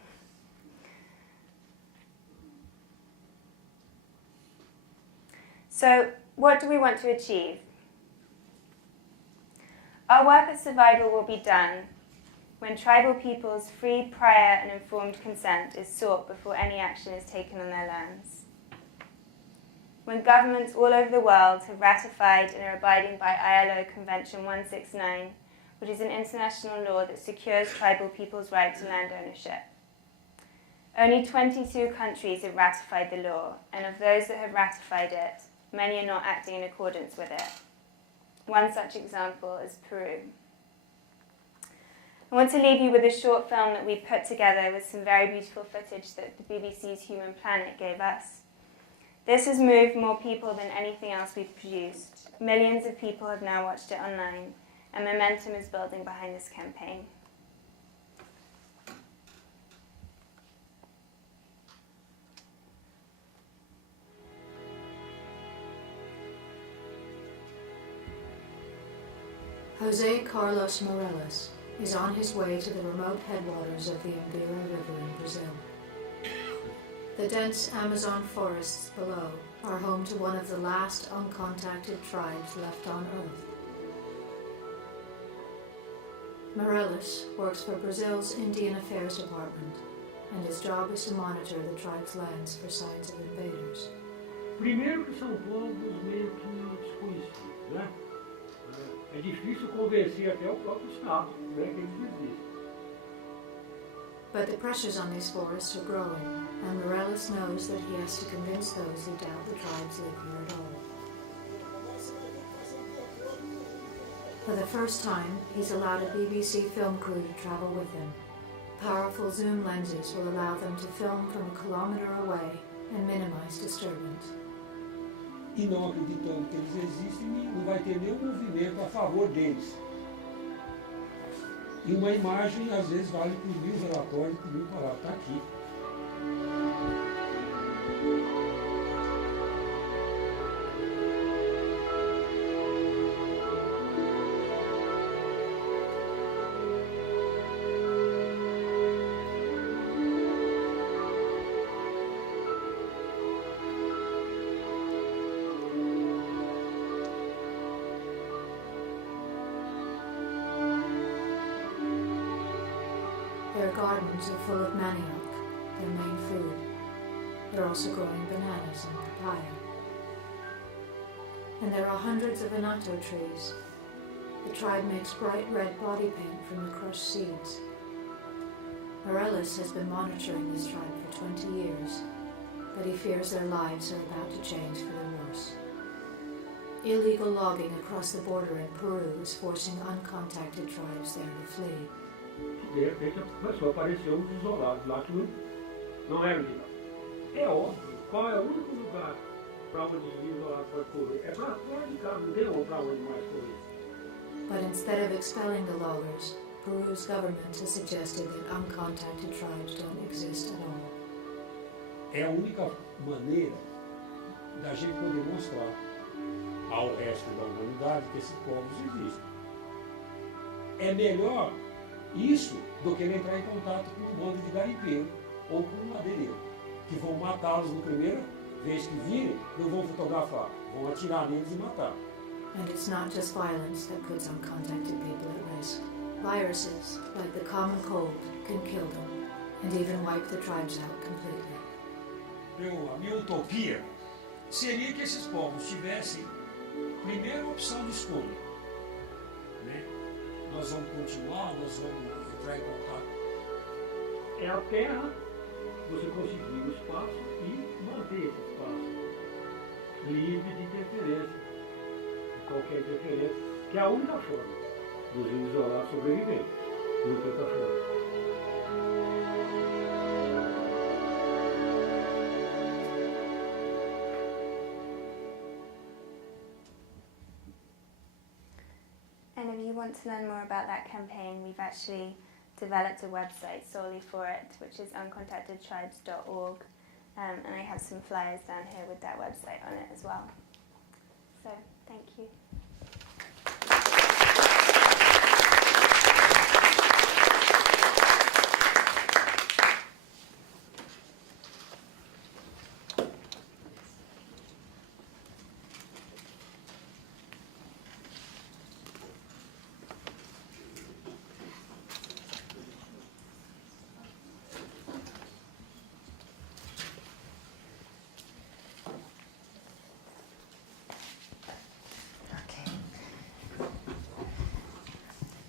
So, what do we want to achieve? Our work at Survival will be done when tribal people's free, prior, and informed consent is sought before any action is taken on their lands. When governments all over the world have ratified and are abiding by ILO Convention 169, which is an international law that secures tribal people's right to land ownership. Only 22 countries have ratified the law, and of those that have ratified it, many are not acting in accordance with it. One such example is Peru. I want to leave you with a short film that we put together with some very beautiful footage that the BBC's Human Planet gave us. This has moved more people than anything else we've produced. Millions of people have now watched it online, and momentum is building behind this campaign. Jose Carlos Morelos is on his way to the remote headwaters of the Dongria River in Brazil. The dense Amazon forests below are home to one of the last uncontacted tribes left on Earth. Morelos works for Brazil's Indian Affairs Department, and his job is to monitor the tribe's lands for signs of invaders. Primeiro que são povos meio que desconhecidos, né? É difícil convencer até o próprio Estado, né, que eles existem. But the pressures on these forests are growing, and Morelos knows that he has to convince those who doubt the tribes live here at all. For the first time, he's allowed a BBC film crew to travel with him. Powerful zoom lenses will allow them to film from a kilometer away and minimize disturbance. E não acreditando que eles existem, não vai ter nenhum movimento a favor deles. E uma imagem, às vezes, vale por 1000 relatórios, por 1000 palavras. Está aqui. Their gardens are full of manioc, their main food. They're also growing bananas and papaya. And there are hundreds of anato trees. The tribe makes bright red body paint from the crushed seeds. Morelos has been monitoring this tribe for 20 years, but he fears their lives are about to change for the worse. Illegal logging across the border in Peru is forcing uncontacted tribes there to flee. De repente começou a aparecer uns isolados lá que não eram de lá. É óbvio, qual é o único lugar para onde os isolados podem correr? É para fora de casa, não tem para onde mais correr. But instead of expelling the loggers, Peru's government has suggested that uncontacted tribes don't exist at all. É a única maneira da gente poder mostrar ao resto da humanidade que esses povos existem. É melhor isso do que ele entrar em contato com um bando de garimpeiro ou com um madeireiro, que vão matá-los na primeira vez que virem, não vão fotografar, vão atirar neles e matar. And it's not just violence that puts uncontacted people at risk. Viruses, like the common cold, can kill them, and even wipe the tribes out completely. A minha utopia seria que esses povos tivessem, primeiro, a opção de escolha, né? Nós vamos continuar, nós vamos entrar em contato é a terra, você conseguir o espaço e manter esse espaço livre de interferência, de qualquer interferência, que é a única forma dos índios isolados sobreviver, não tem outra forma. And if you want to learn more about that campaign, we've actually developed a website solely for it, which is uncontactedtribes.org, and I have some flyers down here with that website on it as well. So, thank you.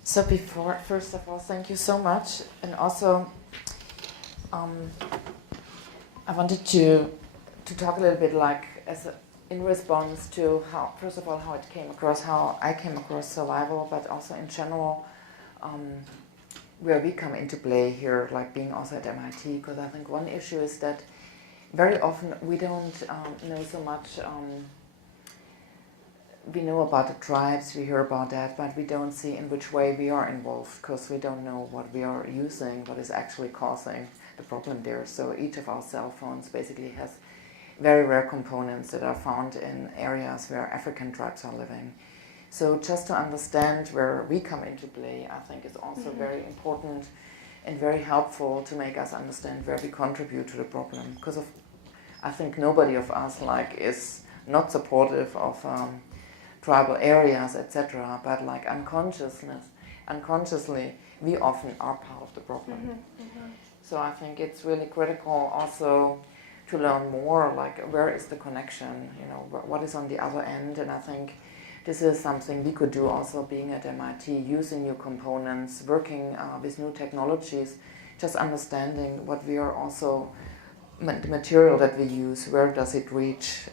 So before, first of all, thank you so much, and also I wanted to talk a little bit like in response to how, first of all, how it came across, how I came across survival, but also in general where we come into play here, like being also at MIT, because I think one issue is that very often we don't know so much. We know about the tribes, we hear about that, but we don't see in which way we are involved, because we don't know what we are using, what is actually causing the problem there. So each of our cell phones basically has very rare components that are found in areas where African tribes are living. So just to understand where we come into play, I think is also very important and very helpful to make us understand where we contribute to the problem. Because I think nobody of us is not supportive of tribal areas, etc. But like unconsciously, we often are part of the problem. So I think it's really critical also to learn more, like where is the connection, what is on the other end. And I think this is something we could do also being at MIT, using new components, working with new technologies, just understanding what we are also, the material that we use, where does it reach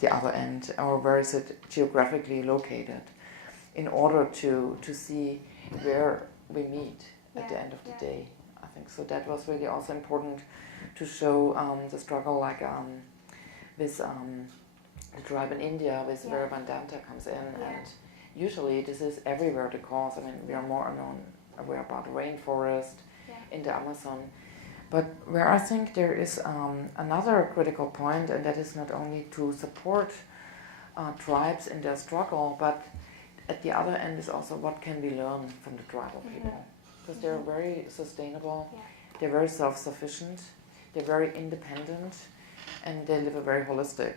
the other end, or where is it geographically located, in order to see where we meet at the end of the day. I think so. That was really also important to show the struggle, like with the tribe in India, with where Vedanta comes in, and usually this is everywhere the cause. I mean, we are more aware about the rainforest in the Amazon. But where I think there is another critical point, and that is not only to support tribes in their struggle, but at the other end is also what can we learn from the tribal people. Because they're very sustainable, they're very self-sufficient, they're very independent, and they live a very holistic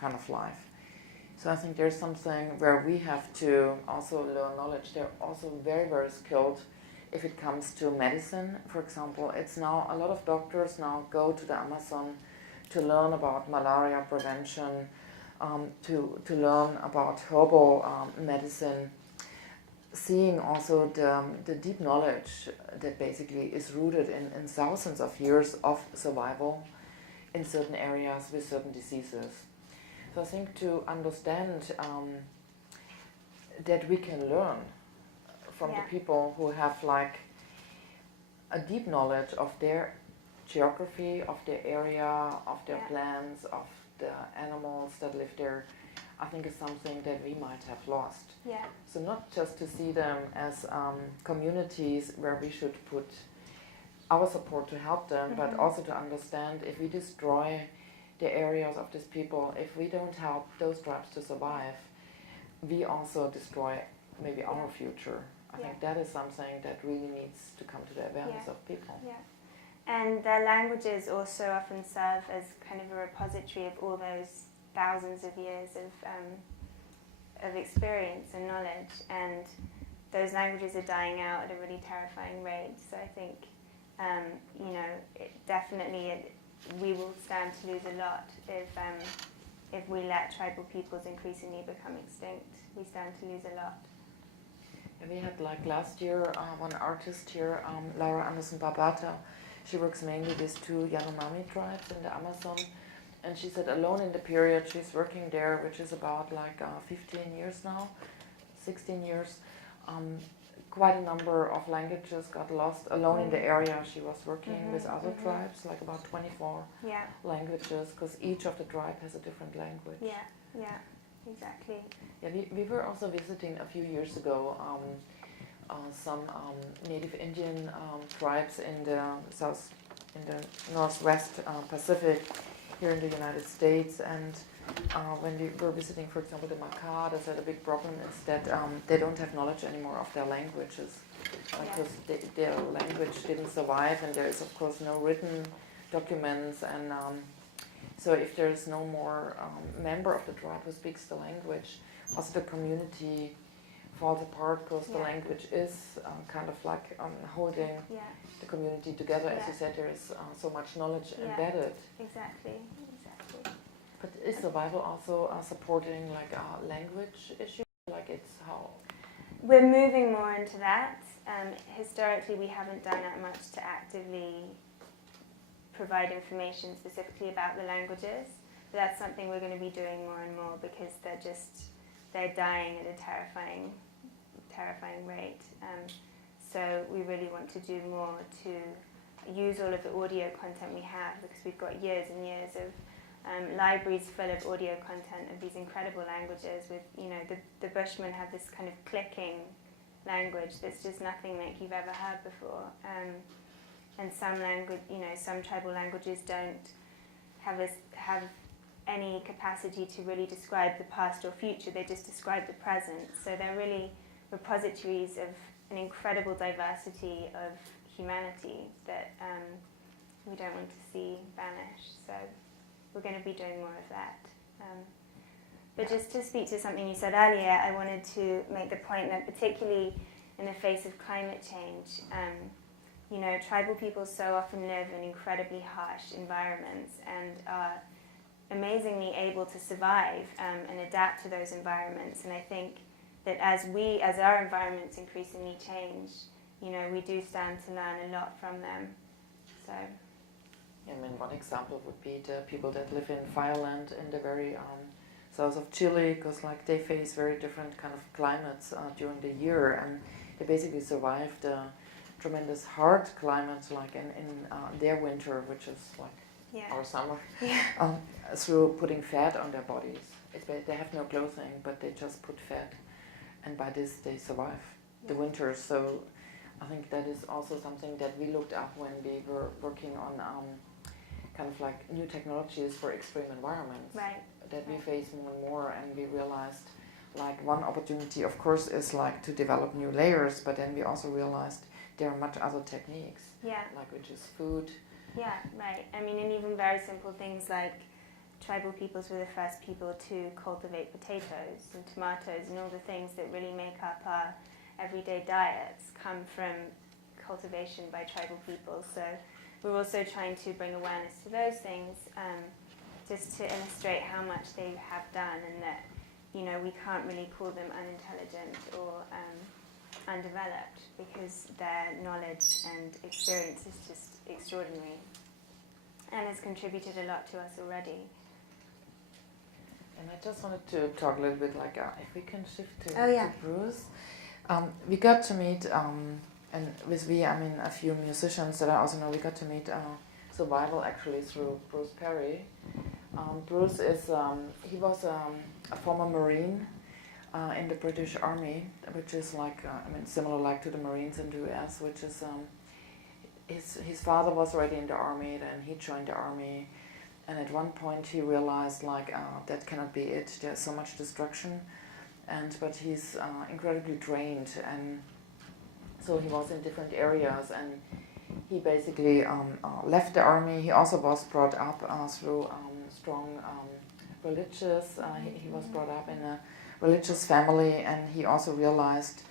kind of life. So I think there's something where we have to also learn knowledge. They're also very, very skilled if it comes to medicine. For example, it's now a lot of doctors now go to the Amazon to learn about malaria prevention, to learn about herbal medicine, seeing also the deep knowledge that basically is rooted in thousands of years of survival in certain areas with certain diseases. So I think to understand that we can learn from the people who have like a deep knowledge of their geography, of their area, of their plants, of the animals that live there, I think is something that we might have lost. So not just to see them as communities where we should put our support to help them, but also to understand if we destroy the areas of these people, if we don't help those tribes to survive, we also destroy maybe our future. I think that is something that really needs to come to the awareness of people. And their languages also often serve as kind of a repository of all those thousands of years of experience and knowledge, and those languages are dying out at a really terrifying rate. So I think, we will stand to lose a lot if we let tribal peoples increasingly become extinct. We stand to lose a lot. We had like last year one artist here, Laura Anderson Barbata. She works mainly with 2 Yanomami tribes in the Amazon. And she said alone in the period she's working there, which is about like 15 years now, 16 years, quite a number of languages got lost alone in the area she was working with other tribes, like about 24 languages, because each of the tribe has a different language. Yeah, exactly. Yeah, we were also visiting a few years ago some native Indian tribes in the northwest Pacific here in the United States, and when we were visiting, for example, the Makah, they said a big problem is that they don't have knowledge anymore of their languages, because their language didn't survive, and there is of course no written documents, and so if there is no more member of the tribe who speaks the language, also the community falls apart, because the language is kind of like holding the community together. As you said, there is so much knowledge embedded. Exactly. But is survival also supporting like a language issue? Like it's how? We're moving more into that. Historically, we haven't done that much to actively provide information specifically about the languages. But that's something we're going to be doing more and more, because they're dying at a terrifying rate. So we really want to do more to use all of the audio content we have, because we've got years and years of libraries full of audio content of these incredible languages. With the Bushmen have this kind of clicking language that's just nothing like you've ever heard before. And some tribal languages don't have any capacity to really describe the past or future. They just describe the present. So they're really repositories of an incredible diversity of humanity that we don't want to see vanish. So we're going to be doing more of that. But just to speak to something you said earlier, I wanted to make the point that particularly in the face of climate change, tribal people so often live in incredibly harsh environments and are amazingly able to survive and adapt to those environments. And I think that as our environments increasingly change, we do stand to learn a lot from them. So. I mean, one example would be the people that live in Fireland in the very south of Chile, because like they face very different kind of climates during the year, and they basically survive the tremendous hard climates like in their winter, which is like our summer, through putting fat on their bodies. They have no clothing, but they just put fat, and by this they survive the winter. So I think that is also something that we looked up when we were working on kind of like new technologies for extreme environments that we face more and more, and we realized like one opportunity of course is like to develop new layers, but then we also realized there are much other techniques, like which is food. I mean, and even very simple things like tribal peoples were the first people to cultivate potatoes and tomatoes, and all the things that really make up our everyday diets come from cultivation by tribal people. So we're also trying to bring awareness to those things, just to illustrate how much they have done, and that we can't really call them unintelligent or undeveloped, because their knowledge and experience is just extraordinary and has contributed a lot to us already. And I just wanted to talk a little bit like if we can shift to Bruce. We got to meet, and with we, I mean a few musicians that I also know, we got to meet survival actually through Bruce Perry. Bruce is, he was a former Marine in the British Army, which is like, similar like to the Marines in the US, which is, his father was already in the army, then he joined the army, and at one point he realized like, that cannot be it, there's so much destruction, but he's incredibly trained, and so he was in different areas, and he basically left the army. He also was brought up through strong religious, he was brought up in a religious family, and he also realized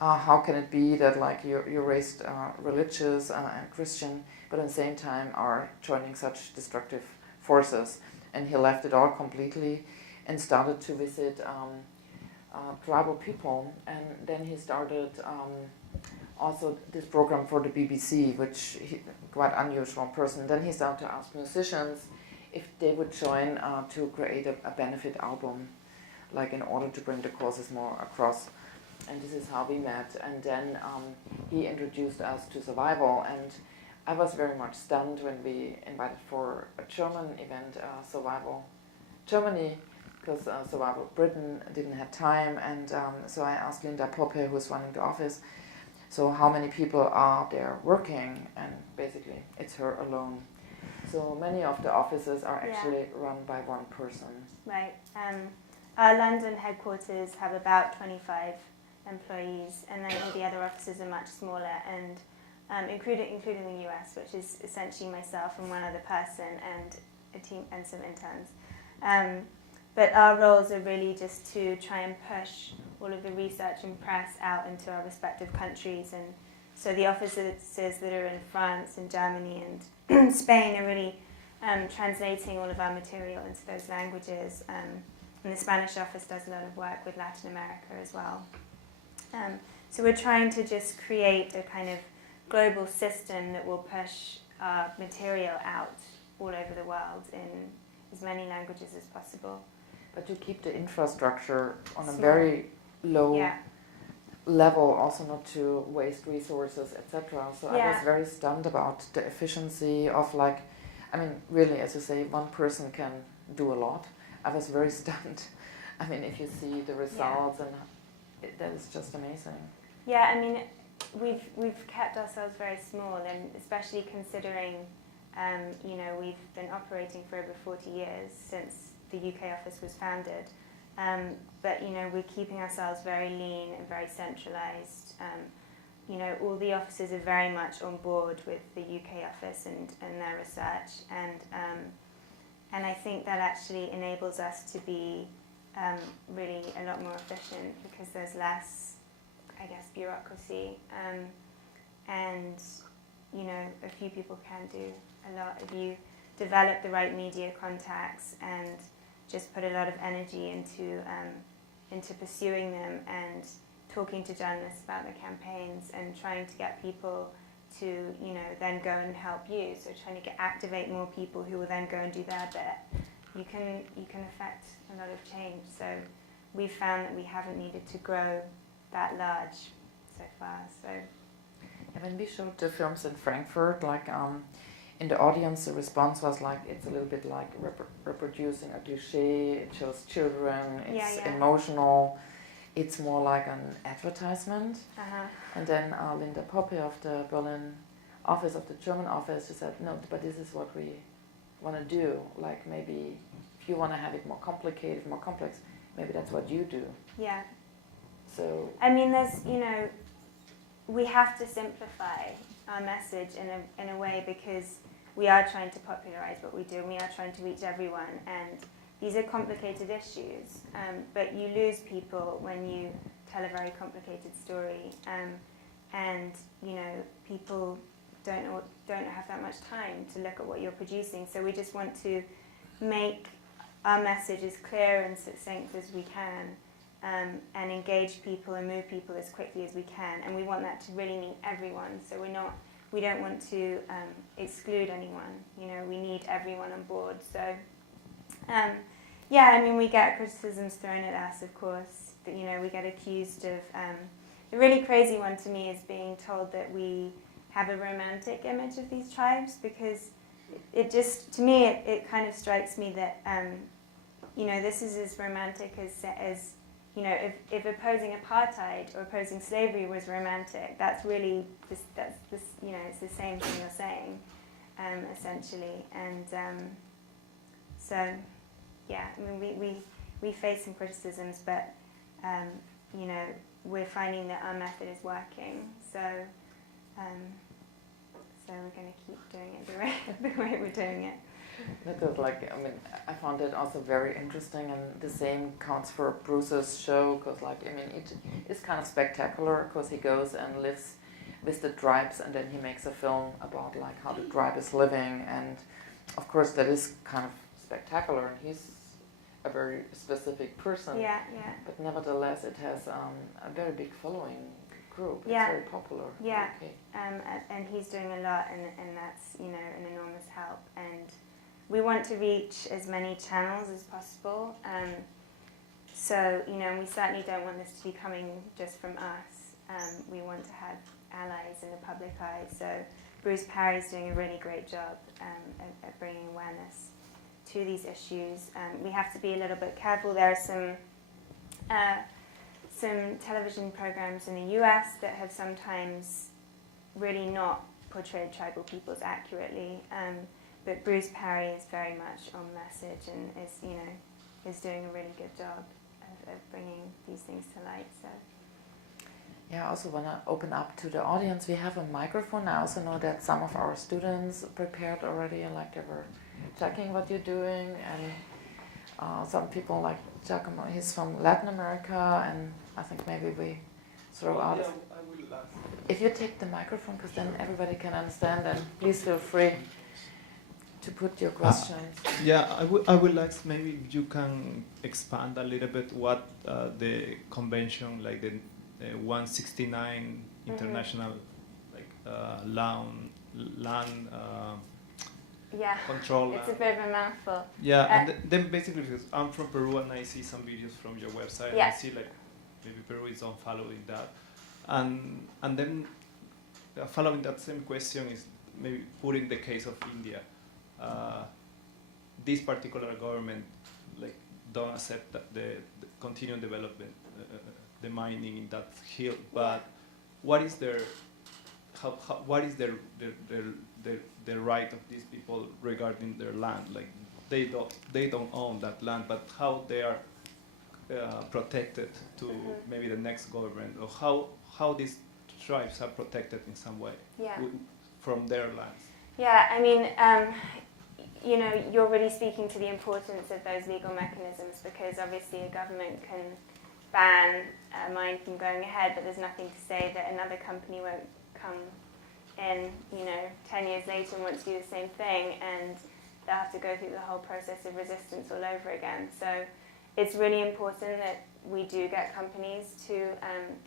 how can it be that like you're raised religious and Christian, but at the same time are joining such destructive forces, and he left it all completely and started to visit tribal people, and then he started also this program for the BBC, which quite unusual person. Then he started to ask musicians if they would join to create a benefit album, like in order to bring the causes more across. And this is how we met. And then he introduced us to survival, and I was very much stunned when we invited for a German event, Survival Germany, because Survival Britain didn't have time, and so I asked Linda Poppe, who's running the office, so how many people are there working, and basically it's her alone. So many of the offices are actually run by one person. Right. Our London headquarters have about 25 employees, and then all the other offices are much smaller, and including the US, which is essentially myself and one other person and a team and some interns. But our roles are really just to try and push all of the research and press out into our respective countries. And so the offices that are in France and Germany and Spain are really translating all of our material into those languages. And the Spanish office does a lot of work with Latin America as well. So we're trying to just create a kind of global system that will push our material out all over the world in as many languages as possible. But to keep the infrastructure on a very low level, also not to waste resources, etc. So I was very stunned about the efficiency of, like, I mean, really, as you say, one person can do a lot. I was very stunned. I mean, if you see the results, and that is just amazing. Yeah, I mean, we've kept ourselves very small, and especially considering, you know, we've been operating for over 40 years since the UK office was founded. But, you know, we're keeping ourselves very lean and very centralised. You know, all the offices are very much on board with the UK office and their research. And I think that actually enables us to be really a lot more efficient, because there's less, I guess, bureaucracy. And, you know, a few people can do a lot if you develop the right media contacts and just put a lot of energy into pursuing them and talking to journalists about the campaigns and trying to get people to, you know, then go and help you. So trying to activate more people who will then go and do their bit. You can affect a lot of change. So we've found that we haven't needed to grow that large so far. So when we showed the films in Frankfurt, like in the audience, the response was like, it's a little bit like reproducing a cliché. It shows children. It's emotional. It's more like an advertisement. And then Linda Poppe of the Berlin office, of the German office, she said, no, but this is what we want to do. Like, maybe if you want to have it more complicated, more complex, maybe that's what you do. Yeah. So I mean, there's, you know, we have to simplify our message in a way, because we are trying to popularize what we do, and we are trying to reach everyone, and these are complicated issues, but you lose people when you tell a very complicated story, and, you know, people don't have that much time to look at what you're producing, so we just want to make our message as clear and succinct as we can, and engage people and move people as quickly as we can, and we want that to really mean everyone, so we don't want to exclude anyone, you know, we need everyone on board. So, yeah, I mean, we get criticisms thrown at us, of course, that, you know, we get accused of, the really crazy one to me is being told that we have a romantic image of these tribes, because it just, to me, it kind of strikes me that, you know, this is as romantic as you know, if opposing apartheid or opposing slavery was romantic, that's really, you know, it's the same thing you're saying, essentially. And so, yeah, I mean, we face some criticisms, but, you know, we're finding that our method is working. So, so we're going to keep doing it the way we're doing it. That was like, I mean, I found it also very interesting, and the same counts for Bruce's show, because, like, I mean, it is kind of spectacular, because he goes and lives with the tribes, and then he makes a film about, like, how the tribe is living, and of course that is kind of spectacular, and he's a very specific person. Yeah. But nevertheless, it has a very big following, group. Yeah. It's very popular. Yeah. Okay. And he's doing a lot, and that's, you know, an enormous help. And we want to reach as many channels as possible. So, you know, we certainly don't want this to be coming just from us. We want to have allies in the public eye. So Bruce Parry's doing a really great job at bringing awareness to these issues. We have to be a little bit careful. There are some television programs in the US that have sometimes really not portrayed tribal peoples accurately. But Bruce Parry is very much on message and is doing a really good job of bringing these things to light. So. Yeah, I also want to open up to the audience. We have a microphone. I also know that some of our students prepared already, like they were checking what you're doing, and some people like Giacomo, he's from Latin America, and I think maybe we throw out. Yeah, I will ask. If you take the microphone, because then everybody can understand, and please feel free to put your questions. Yeah, I would like maybe you can expand a little bit what the convention, like the 169 international, land yeah, control. It's a bit of a mouthful. Yeah, and then basically, because I'm from Peru and I see some videos from your website, and I see like maybe Peru is on following that, and then following that same question is maybe putting the case of India. This particular government don't accept the continued development, the mining in that hill. But what is their the right of these people regarding their land? Like they don't own that land, but how they are protected to maybe the next government, or how these tribes are protected in some way from their lands. Yeah, I mean, you know, you're really speaking to the importance of those legal mechanisms, because obviously a government can ban a mine from going ahead, but there's nothing to say that another company won't come in, 10 years later and want to do the same thing, and they'll have to go through the whole process of resistance all over again. So it's really important that we do get companies to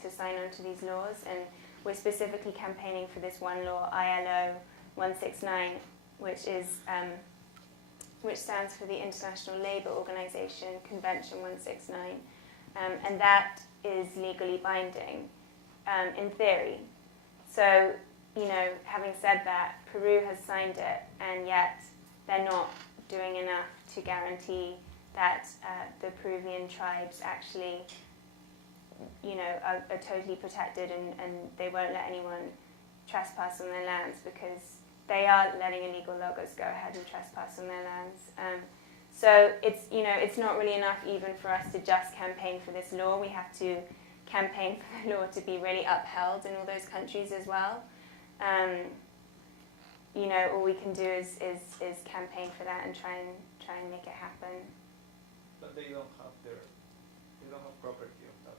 sign on to these laws, and we're specifically campaigning for this one law, ILO 169, which stands for the International Labour Organization Convention 169, and that is legally binding in theory. So, having said that, Peru has signed it, and yet they're not doing enough to guarantee that the Peruvian tribes actually, are totally protected, and they won't let anyone trespass on their lands, because they are letting illegal loggers go ahead and trespass on their lands. So it's not really enough even for us to just campaign for this law. We have to campaign for the law to be really upheld in all those countries as well. All we can do is campaign for that and try and make it happen. But they don't have property of that.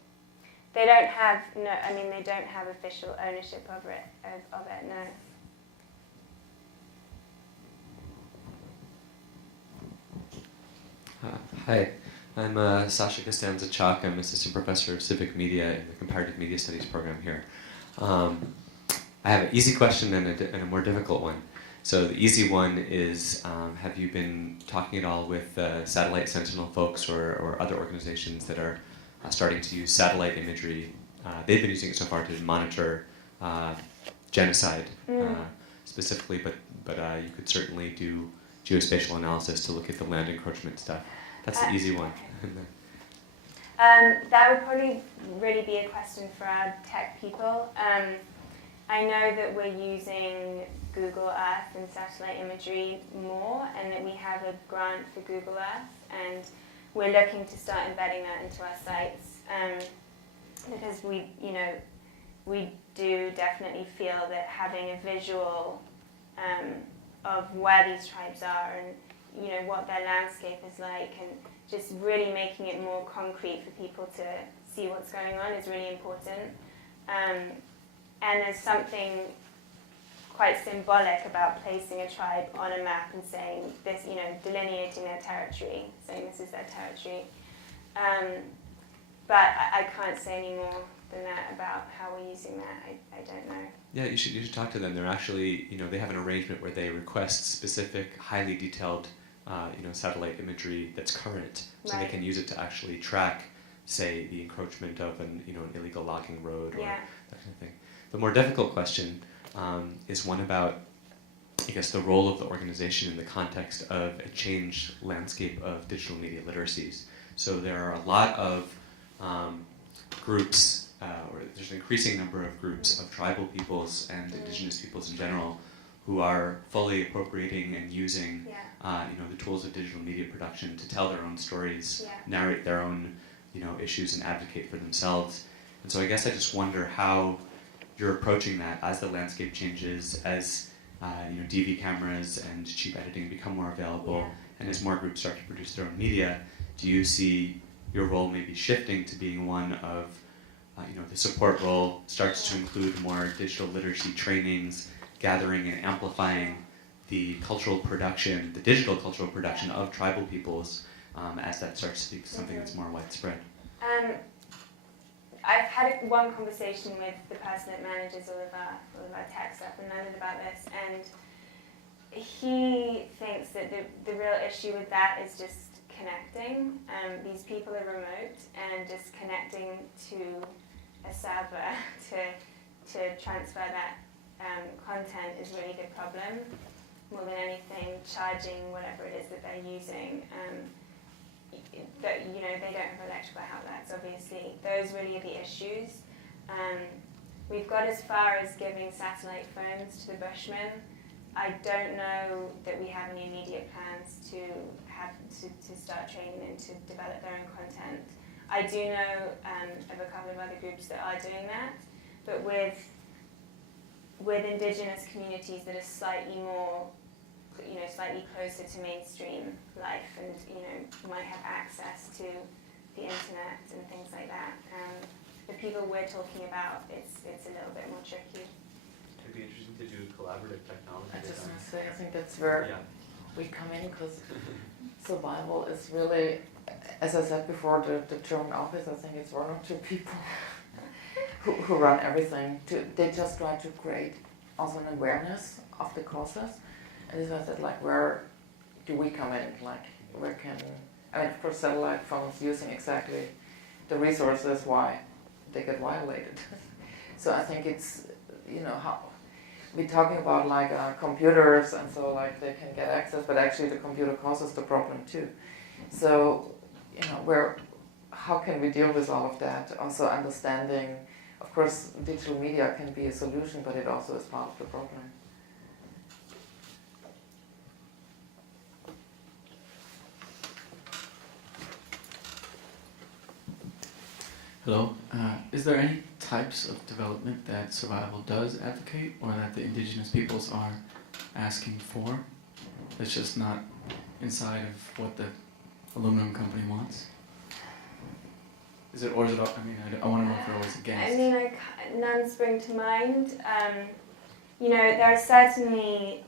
They don't have they don't have official ownership of it. No. Hi, I'm Sasha Costanza-Chalk. I'm assistant professor of civic media in the comparative media studies program here. I have an easy question and a more difficult one. So the easy one is, have you been talking at all with satellite sentinel folks or other organizations that are starting to use satellite imagery? They've been using it so far to monitor genocide specifically, but you could certainly do geospatial analysis to look at the land encroachment stuff. That's the easy one. That would probably really be a question for our tech people. I know that we're using Google Earth and satellite imagery more, and that we have a grant for Google Earth, and we're looking to start embedding that into our sites, because we do definitely feel that having a visual of where these tribes are and what their landscape is like, and just really making it more concrete for people to see what's going on is really important. And there's something quite symbolic about placing a tribe on a map and saying this, delineating their territory, saying this is their territory. But I can't say any more net about how we're using that. I don't know. Yeah, you should talk to them. They're actually, they have an arrangement where they request specific, highly detailed, satellite imagery that's current, so they can use it to actually track, say, the encroachment of an illegal logging road or that kind of thing. The more difficult question is one about, I guess, the role of the organization in the context of a changed landscape of digital media literacies. So there are a lot of groups, or there's an increasing number of groups of tribal peoples and indigenous peoples in general who are fully appropriating and using the tools of digital media production to tell their own stories, narrate their own issues and advocate for themselves. And so I guess I just wonder how you're approaching that as the landscape changes, as DV cameras and cheap editing become more available, and as more groups start to produce their own media. Do you see your role maybe shifting to being one of, the support role starts to include more digital literacy trainings, gathering and amplifying the cultural production, the digital cultural production of tribal peoples, as that starts to be something that's more widespread? I've had one conversation with the person that manages all of our tech stuff and learned about this, and he thinks that the real issue with that is just connecting. These people are remote, and just connecting to a server to transfer that content is really the problem. More than anything, charging whatever it is that they're using. That they don't have electrical outlets, obviously. Those really are the issues. We've got as far as giving satellite phones to the Bushmen. I don't know that we have any immediate plans to start training them to develop their own content. I do know of a couple of other groups that are doing that, but with Indigenous communities that are slightly more, slightly closer to mainstream life, and might have access to the internet and things like that. The people we're talking about, it's a little bit more tricky. It'd be interesting to do collaborative technology. I just want to say, I think that's where we come in, because survival is really, as I said before, the German office, I think it's one or two people who run everything. They just try to create also an awareness of the causes. And as I said, where do we come in? Where can, of course, satellite phones using exactly the resources why they get violated. So I think it's, how we're talking about computers, and so they can get access, but actually the computer causes the problem too. So, how can we deal with all of that? Also understanding, of course, digital media can be a solution, but it also is part of the problem. Hello. Is there any types of development that survival does advocate, or that the indigenous peoples are asking for, that's just not inside of what the aluminum company wants? Is it, or is it, I want to know if they're always against. None spring to mind. There are certainly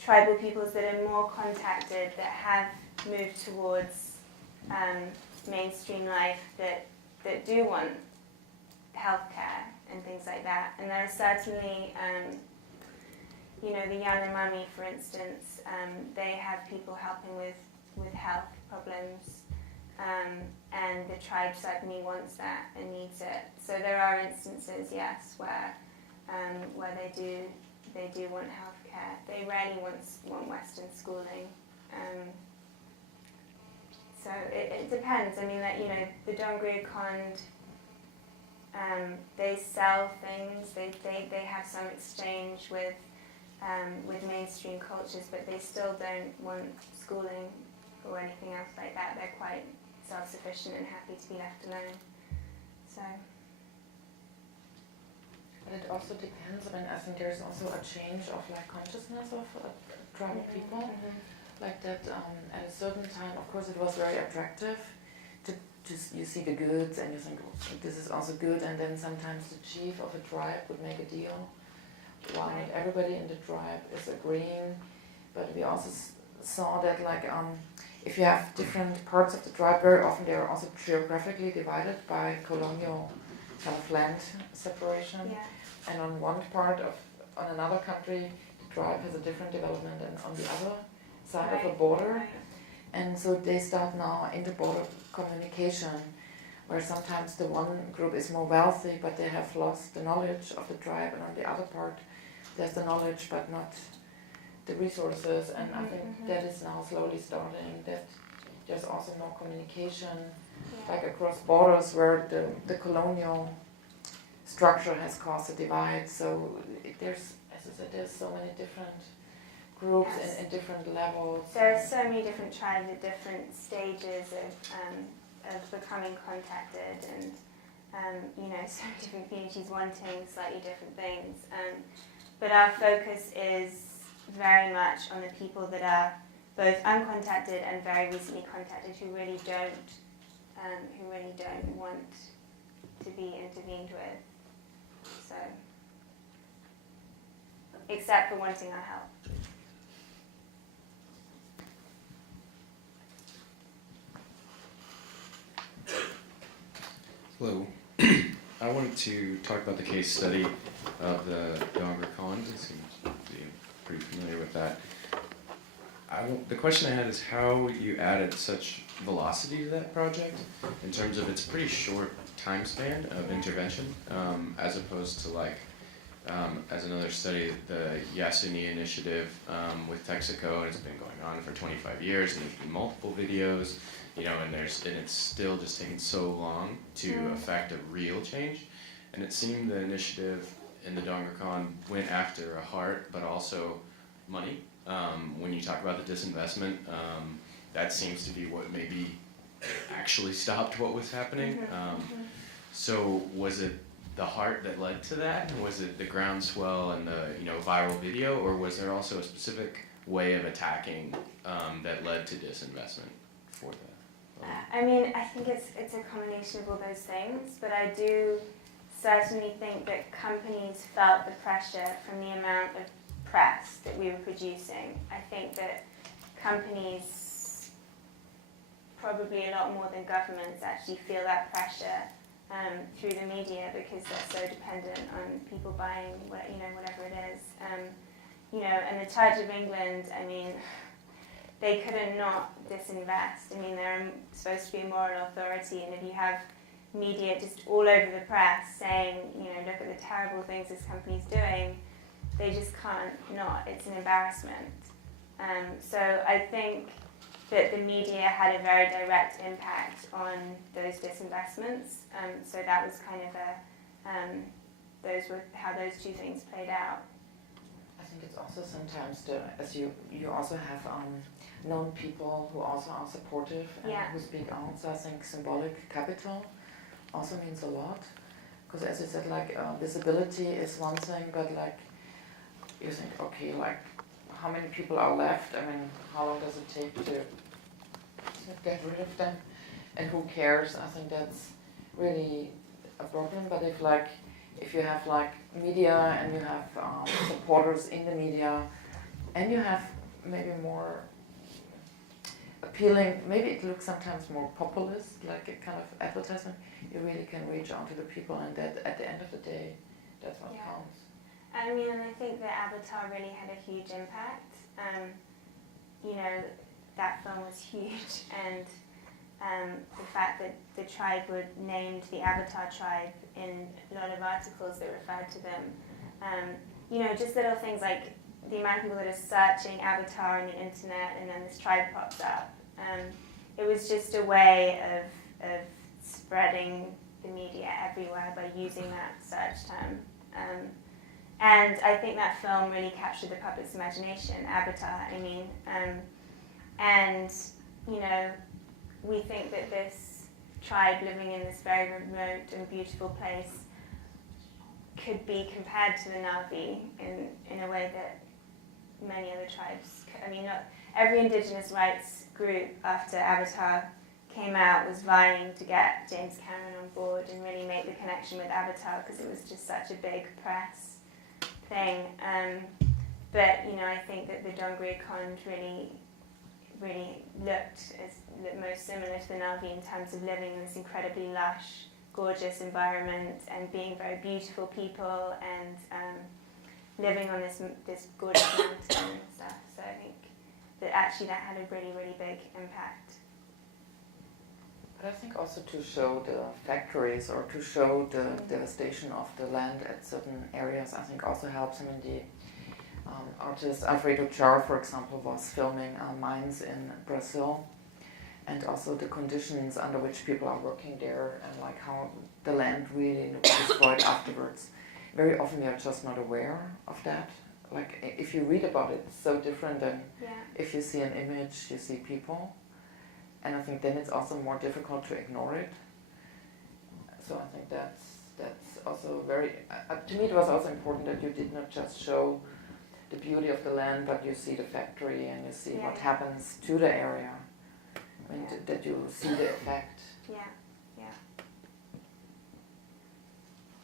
tribal peoples that are more contacted, that have moved towards mainstream life, that do want healthcare and things like that. And there are certainly, the Yanomami, for instance, they have people helping with health problems, and the tribe certainly wants that and needs it. So there are instances, yes, where they do want healthcare. They rarely want Western schooling. So it depends. The Dongria Kondh, they sell things. They have some exchange with mainstream cultures, but they still don't want schooling or anything else like that. They're quite self-sufficient and happy to be left alone. So. And it also depends. I think there's also a change of consciousness of tribal people. Mm-hmm. Like that, at a certain time, of course, it was very attractive to just, you see the goods and you think, oh, this is also good, and then sometimes the chief of a tribe would make a deal while not everybody in the tribe is agreeing. But we also saw that if you have different parts of the tribe, very often they are also geographically divided by colonial kind of land separation. Yeah. And on one part of, on another country, the tribe has a different development than on the other side of the border. Right. And so they start now inter-border communication, where sometimes the one group is more wealthy, but they have lost the knowledge of the tribe, and on the other part, there's the knowledge, but not the resources. And I think that is now slowly starting, that there's also more communication, like across borders, where the colonial structure has caused a divide. So there's, as I said, there's so many different groups in different levels. There are so many different tribes at different stages of becoming contacted, and so many different communities wanting slightly different things. But our focus is very much on the people that are both uncontacted and very recently contacted, who really don't want to be intervened with. So, except for wanting our help. Hello. I wanted to talk about the case study of the Dongria Kondh. It seems to be pretty familiar with that. The question I had is how you added such velocity to that project in terms of its pretty short time span of intervention, as opposed to as another study, the Yasuni initiative with Texaco, and it's been going on for 25 years, and there's been multiple videos, and it's still just taking so long to affect a real change. And it seemed the initiative in the Dongria Kondh went after a heart, but also money. When you talk about the disinvestment, that seems to be what maybe actually stopped what was happening. So was it the heart that led to that? Was it the groundswell and the viral video, or was there also a specific way of attacking that led to disinvestment for that? I think it's a combination of all those things, but I do certainly think that companies felt the pressure from the amount of press that we were producing. I think that companies, probably a lot more than governments, actually feel that pressure through the media, because they're so dependent on people buying whatever it is. And the Church of England, they couldn't not disinvest. They're supposed to be a moral authority, and if you have media just all over the press saying, look at the terrible things this company's doing, they just can't not. It's an embarrassment. So I think that the media had a very direct impact on those disinvestments. So that was kind of those were how those two things played out. I think it's also sometimes, as you also have known people who also are supportive and who speak out. So I think symbolic capital also means a lot. Because as I said, visibility is one thing, but you think, okay, how many people are left? How long does it take to get rid of them? And who cares? I think that's really a problem. But if you have media, and you have supporters in the media, and you have maybe more appealing, maybe it looks sometimes more populist, like a kind of advertisement, you really can reach out to the people, and that at the end of the day, that's what counts. And I think that Avatar really had a huge impact. That film was huge, and the fact that the tribe were named the Avatar tribe in a lot of articles that referred to them. Just little things like the amount of people that are searching Avatar on the internet, and then this tribe pops up. It was just a way of spreading the media everywhere by using that search term. And I think that film really captured the public's imagination, Avatar, we think that this tribe living in this very remote and beautiful place could be compared to the Na'vi in a way that many other tribes could. Not every Indigenous rights group after Avatar came out was vying to get James Cameron on board and really make the connection with Avatar, because it was just such a big press thing. But I think that the Dongria Kondh really looked most similar to the Na'vi in terms of living in this incredibly lush gorgeous environment and being very beautiful people and living on this gorgeous mountain and stuff. So I think that actually that had a really, really big impact. But I think also to show the factories or to show the devastation of the land at certain areas, I think also helps. I mean, the artist Alfredo Char, for example, was filming mines in Brazil, and also the conditions under which people are working there and like how the land really was destroyed afterwards. Very often we are just not aware of that. Like if you read about it, it's so different than if you see an image, you see people. And I think then it's also more difficult to ignore it. So I think that's also very, to me it was also important that you did not just show the beauty of the land, but you see the factory and you see what happens to the area. I mean, that you see the effect. Yeah.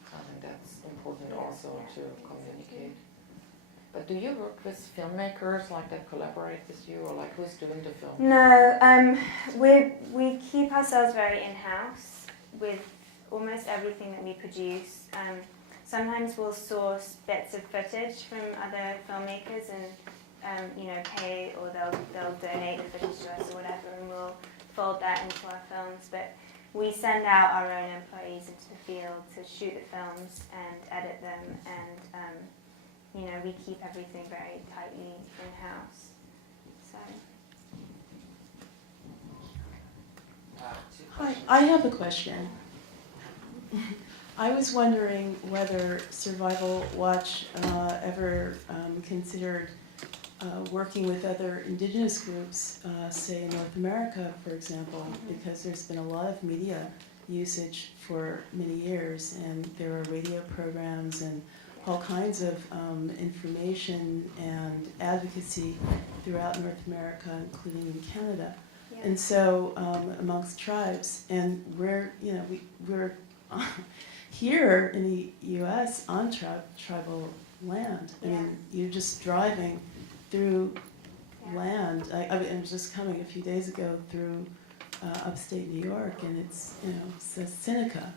I think that's important also to communicate. But do you work with filmmakers like that collaborate with you, or like who's doing the film? No, we keep ourselves very in-house with almost everything that we produce. Sometimes we'll source bits of footage from other filmmakers and pay, or they'll donate the footage to us or whatever, and we'll fold that into our films. But we send out our own employees into the field to shoot the films and edit them, and we keep everything very tightly in-house. So. Hi, I have a question. I was wondering whether Survival Watch ever considered working with other indigenous groups, say in North America, for example, because there's been a lot of media usage for many years, and there are radio programs and all kinds of information and advocacy throughout North America, including in Canada. Yeah. And so amongst tribes, and we're here in the U.S. on tribal land. I mean, you're just driving through land. I was just coming a few days ago through upstate New York, and it says Seneca,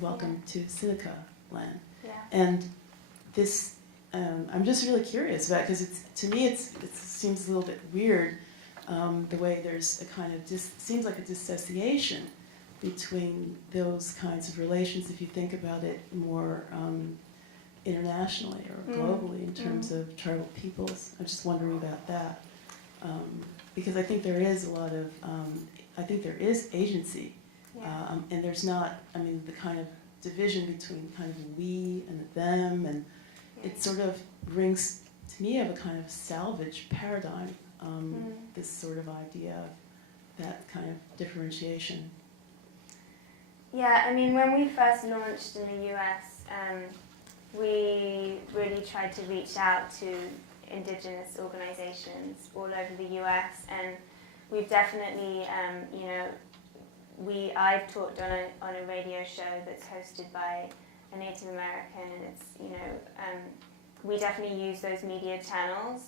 welcome to Seneca land. Yeah. And this, I'm just really curious about, because to me it seems a little bit weird the way there's a kind of seems like a dissociation between those kinds of relations if you think about it more internationally or globally in terms of tribal peoples. I'm just wondering about that because I think there is a lot of, I think there is agency and there's not, the kind of division between kind of we and the them, and it sort of rings to me of a kind of salvage paradigm, this sort of idea of that kind of differentiation. Yeah, when we first launched in the US, we really tried to reach out to Indigenous organizations all over the US, and we've definitely, I've talked on a radio show that's hosted by a Native American, and it's, we definitely use those media channels.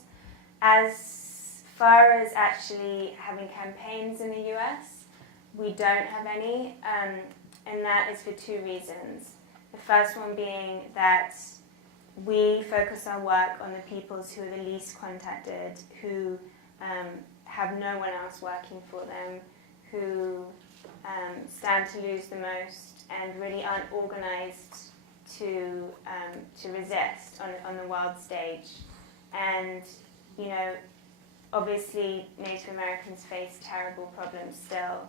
As far as actually having campaigns in the US, we don't have any, and that is for two reasons. The first one being that we focus our work on the peoples who are the least contacted, who have no one else working for them, who stand to lose the most, and really aren't organized to resist on the world stage. And obviously Native Americans face terrible problems still,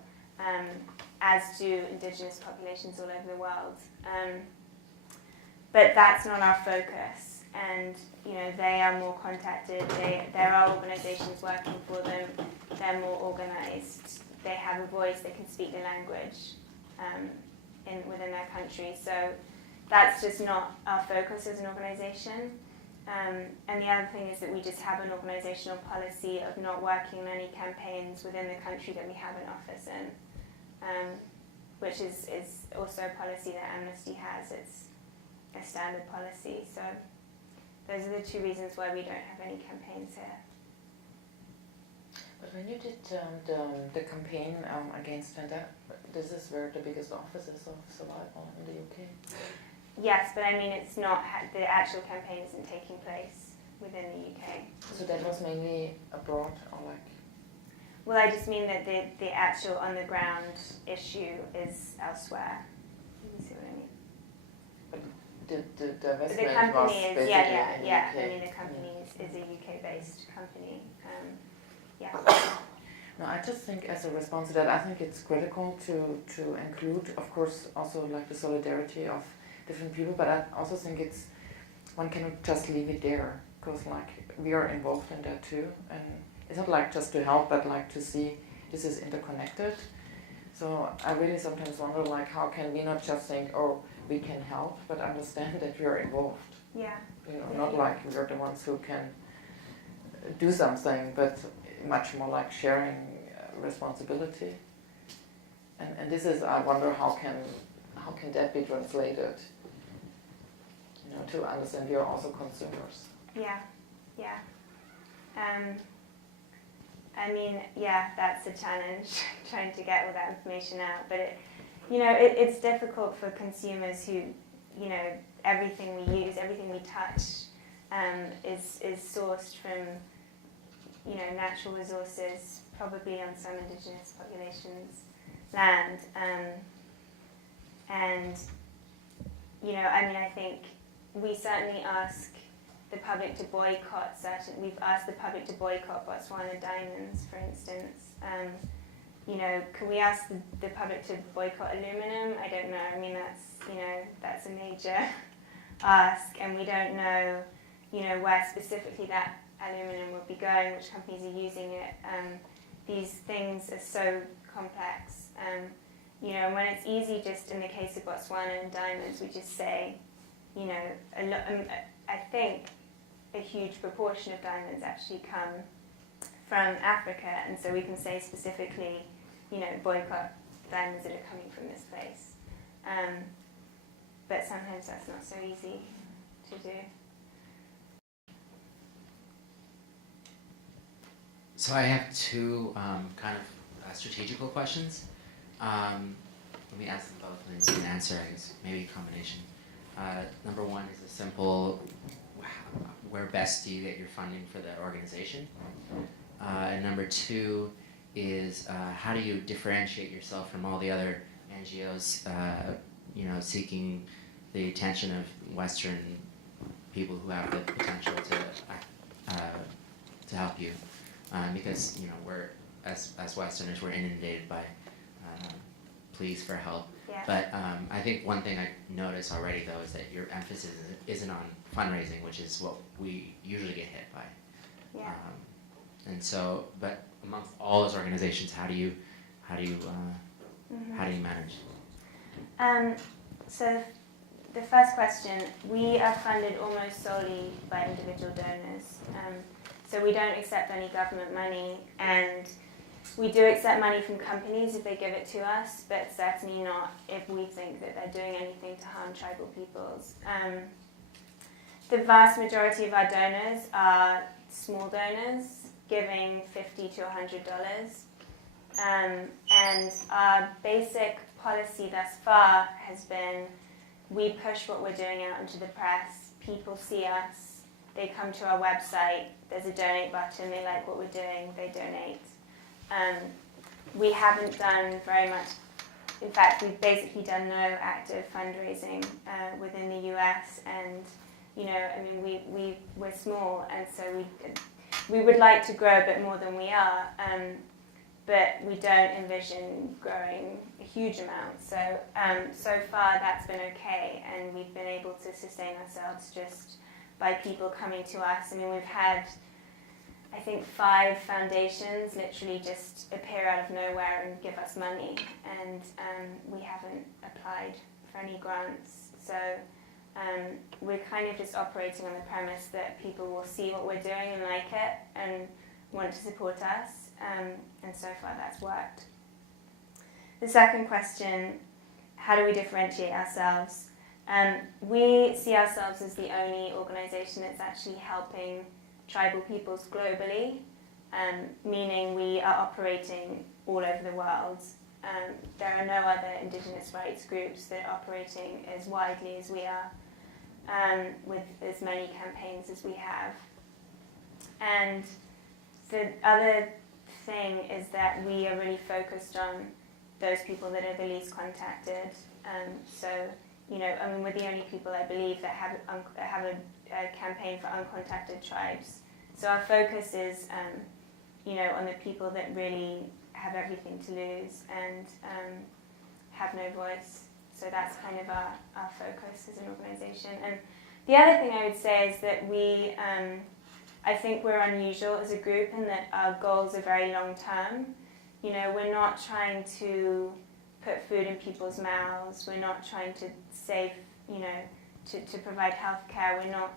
as do Indigenous populations all over the world. But that's not our focus, and they are more contacted. There are organizations working for them. They're more organized. They have a voice. They can speak the language within their country. So that's just not our focus as an organization. And the other thing is that we just have an organizational policy of not working on any campaigns within the country that we have an office in, which is also a policy that Amnesty has. It's a standard policy. So those are the two reasons why we don't have any campaigns here. But when you did the campaign against Vedanta, this is where the biggest offices of survival in the UK. Yes, but I mean it's not, the actual campaign isn't taking place within the UK. So that was mainly abroad, or like? Well, I just mean that the actual on the ground issue is elsewhere. You see what I mean? But the investment the company was is, basically yeah. in the UK. I mean the company is a UK-based company. Yeah. No, I just think as a response to that, I think it's critical to include, of course, also like the solidarity of different people, but I also think one cannot just leave it there, because like we are involved in that too, and it's not like just to help, but like to see this is interconnected. So I really sometimes wonder like how can we not just think, oh, we can help, but understand that we are involved. Yeah. You know, not like we are the ones who can do something, but much more like sharing responsibility. And this is, I wonder how can that be translated? You know, to understand we are also consumers. Yeah. I mean, yeah, that's a challenge, trying to get all that information out. But it's difficult for consumers who, you know, everything we use, everything we touch, is sourced from, you know, natural resources, probably on some indigenous populations' land. And you know, I mean, I think we certainly ask the public to boycott we've asked the public to boycott Botswana diamonds, for instance. You know, can we ask the public to boycott aluminum? I don't know. I mean, that's a major ask, and we don't know, you know, where specifically that aluminum will be going, which companies are using it. These things are so complex. You know, and when it's easy, just in the case of Botswana and diamonds, we just say, you know, I think a huge proportion of diamonds actually come from Africa, and so we can say specifically, you know, boycott diamonds that are coming from this place. But sometimes that's not so easy to do. So I have two kind of strategical questions. Let me ask them both and you can answer, I guess, maybe a combination. Number one is a simple, where best do you get your funding for the organization? And number two is, how do you differentiate yourself from all the other NGOs, you know, seeking the attention of Western people who have the potential to help you? Because, you know, we're, as Westerners, we're inundated by pleas for help. Yeah. But I think one thing I notice already, though, is that your emphasis isn't on fundraising, which is what we usually get hit by. Yeah. And so, but amongst all those organizations, how do you manage? So the first question, we are funded almost solely by individual donors. So we don't accept any government money, and we do accept money from companies if they give it to us, but certainly not if we think that they're doing anything to harm tribal peoples. The vast majority of our donors are small donors, giving $50 to $100. And our basic policy thus far has been, we push what we're doing out into the press, people see us, they come to our website, there's a donate button, they like what we're doing, they donate. We haven't done very much, in fact we've basically done no active fundraising within the US, and you know, I mean we're small, and so we would like to grow a bit more than we are, but we don't envision growing a huge amount. So so far that's been okay, and we've been able to sustain ourselves just by people coming to us. I mean, we've had, I think, 5 foundations literally just appear out of nowhere and give us money, and we haven't applied for any grants. So we're kind of just operating on the premise that people will see what we're doing and like it and want to support us, and so far that's worked. The second question, how do we differentiate ourselves? We see ourselves as the only organisation that's actually helping tribal peoples globally. meaning we are operating all over the world. There are no other Indigenous rights groups that are operating as widely as we are, with as many campaigns as we have. And the other thing is that we are really focused on those people that are the least contacted. So, you know, I mean, we're the only people, I believe, that have a campaign for uncontacted tribes. So our focus is, you know, on the people that really have everything to lose and have no voice. So that's kind of our focus as an organisation. And the other thing I would say is that we, I think we're unusual as a group in that our goals are very long term. You know, we're not trying to put food in people's mouths. We're not trying to save, you know, to provide healthcare. We're not,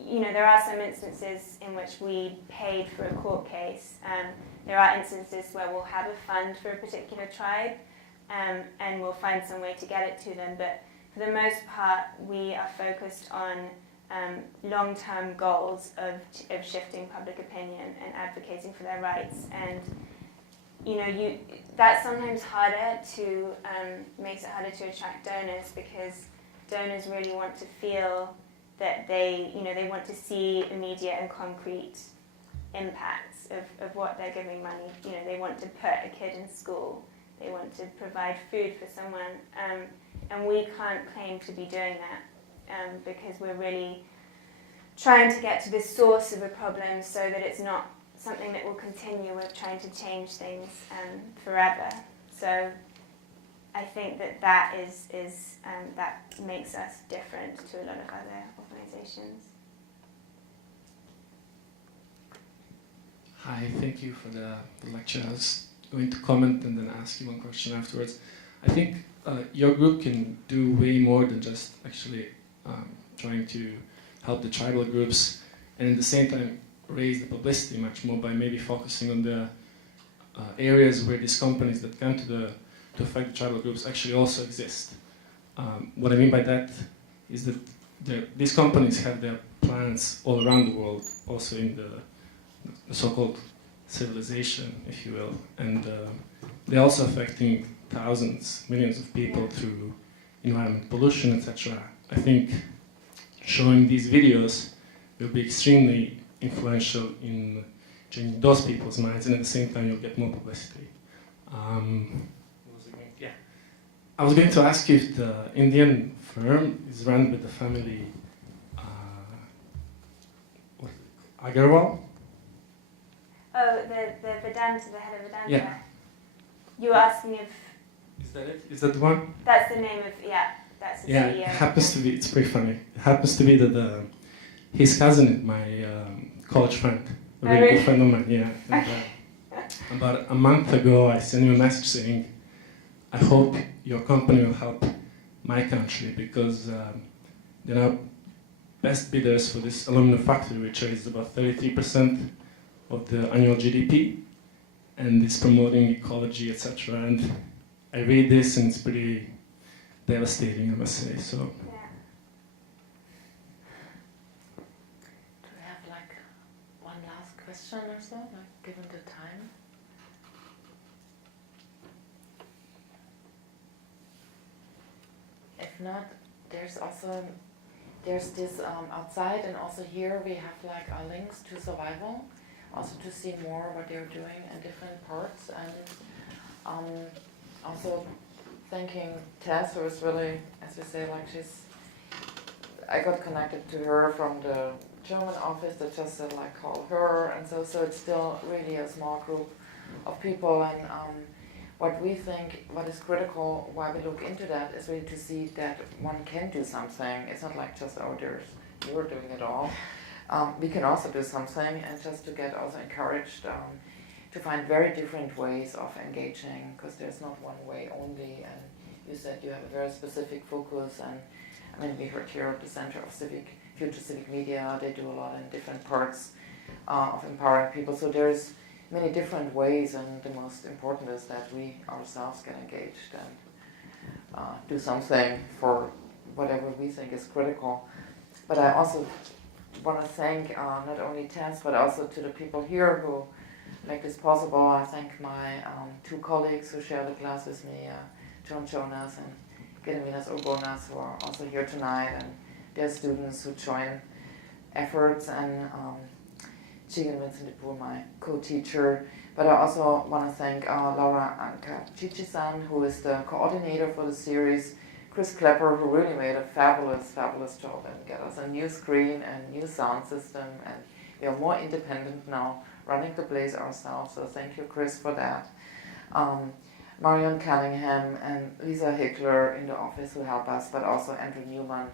you know, there are some instances in which we paid for a court case. There are instances where we'll have a fund for a particular tribe, and we'll find some way to get it to them. But for the most part, we are focused on long-term goals of shifting public opinion and advocating for their rights. And you know, that's sometimes harder to makes it harder to attract donors, because donors really want to feel that they want to see immediate and concrete impacts of what they're giving money. You know, they want to put a kid in school. They want to provide food for someone, and we can't claim to be doing that because we're really trying to get to the source of a problem so that it's not something that will continue. We're trying to change things forever. So I think that is that makes us different to a lot of other organisations. Hi, thank you for the lecture. I was going to comment and then ask you one question afterwards. I think your group can do way more than just actually trying to help the tribal groups, and at the same time raise the publicity much more by maybe focusing on the areas where these companies that come to affect the tribal groups actually also exist. What I mean by that is that these companies have their plants all around the world, also in the so-called civilization, if you will, and they're also affecting thousands, millions of people through environment pollution, etc. I think showing these videos will be extremely influential in changing those people's minds, and at the same time you'll get more publicity. I was going to ask you if the Indian firm is run with the family Agarwal? Oh, the Vedanta, the head of Vedanta? Yeah. You were asking if... Is that it? Is that the one? That's the name of, that's the CEO. It happens to be, it's pretty funny. It happens to be that his cousin is my college friend, a really good friend of mine, yeah. And, about a month ago, I sent him a message saying, I hope your company will help my country, because they're now best bidders for this aluminum factory, which is about 33% of the annual GDP, and it's promoting ecology, etc. And I read this, and it's pretty devastating, I must say. So. Do we have like one last question or so, like given the time? If not, there's this outside, and also here we have like our links to survival, also to see more what they're doing in different parts, and also thanking Tess, who is really, as we say, like I got connected to her from the German office that just said like call her, and so it's still really a small group of people, and what we think, what is critical, why we look into that, is really to see that one can do something. It's not like just, oh, you're doing it all. We can also do something, and just to get also encouraged to find very different ways of engaging, because there's not one way only. And you said you have a very specific focus, and I mean, we heard here at the Center of Future Civic Media, they do a lot in different parts of empowering people. So there's many different ways, and the most important is that we ourselves get engaged and do something for whatever we think is critical. But I also want to thank not only Tess, but also to the people here who make this possible. I thank my two colleagues who share the class with me, John Jonas and Gediminas Urbonas, who are also here tonight, and their students who join efforts, and Chigan Vincent, my co-teacher. But I also want to thank Laura Anka Chichi-san, who is the coordinator for the series, Chris Klepper, who really made a fabulous job and get us a new screen and new sound system, and we are more independent now, running the place ourselves, so thank you, Chris, for that. Marion Cunningham and Lisa Hickler in the office who help us, but also Andrew Newman,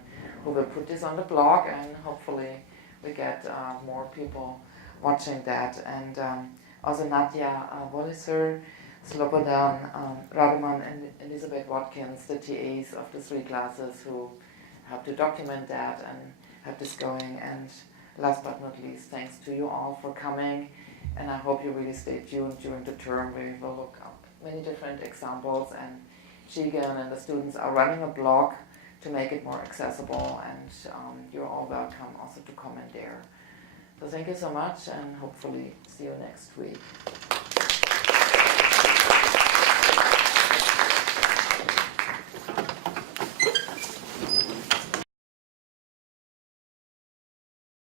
who will put this on the blog, and hopefully we get more people watching that. And also Nadia Walliser, Slobodan Radoman, and Elizabeth Watkins, the TAs of the 3 classes who helped to document that and have this going. And last but not least, thanks to you all for coming, and I hope you really stay tuned during the term. We will look up many different examples, and Chigan and the students are running a blog to make it more accessible, and you're all welcome also to comment there. So thank you so much, and hopefully see you next week.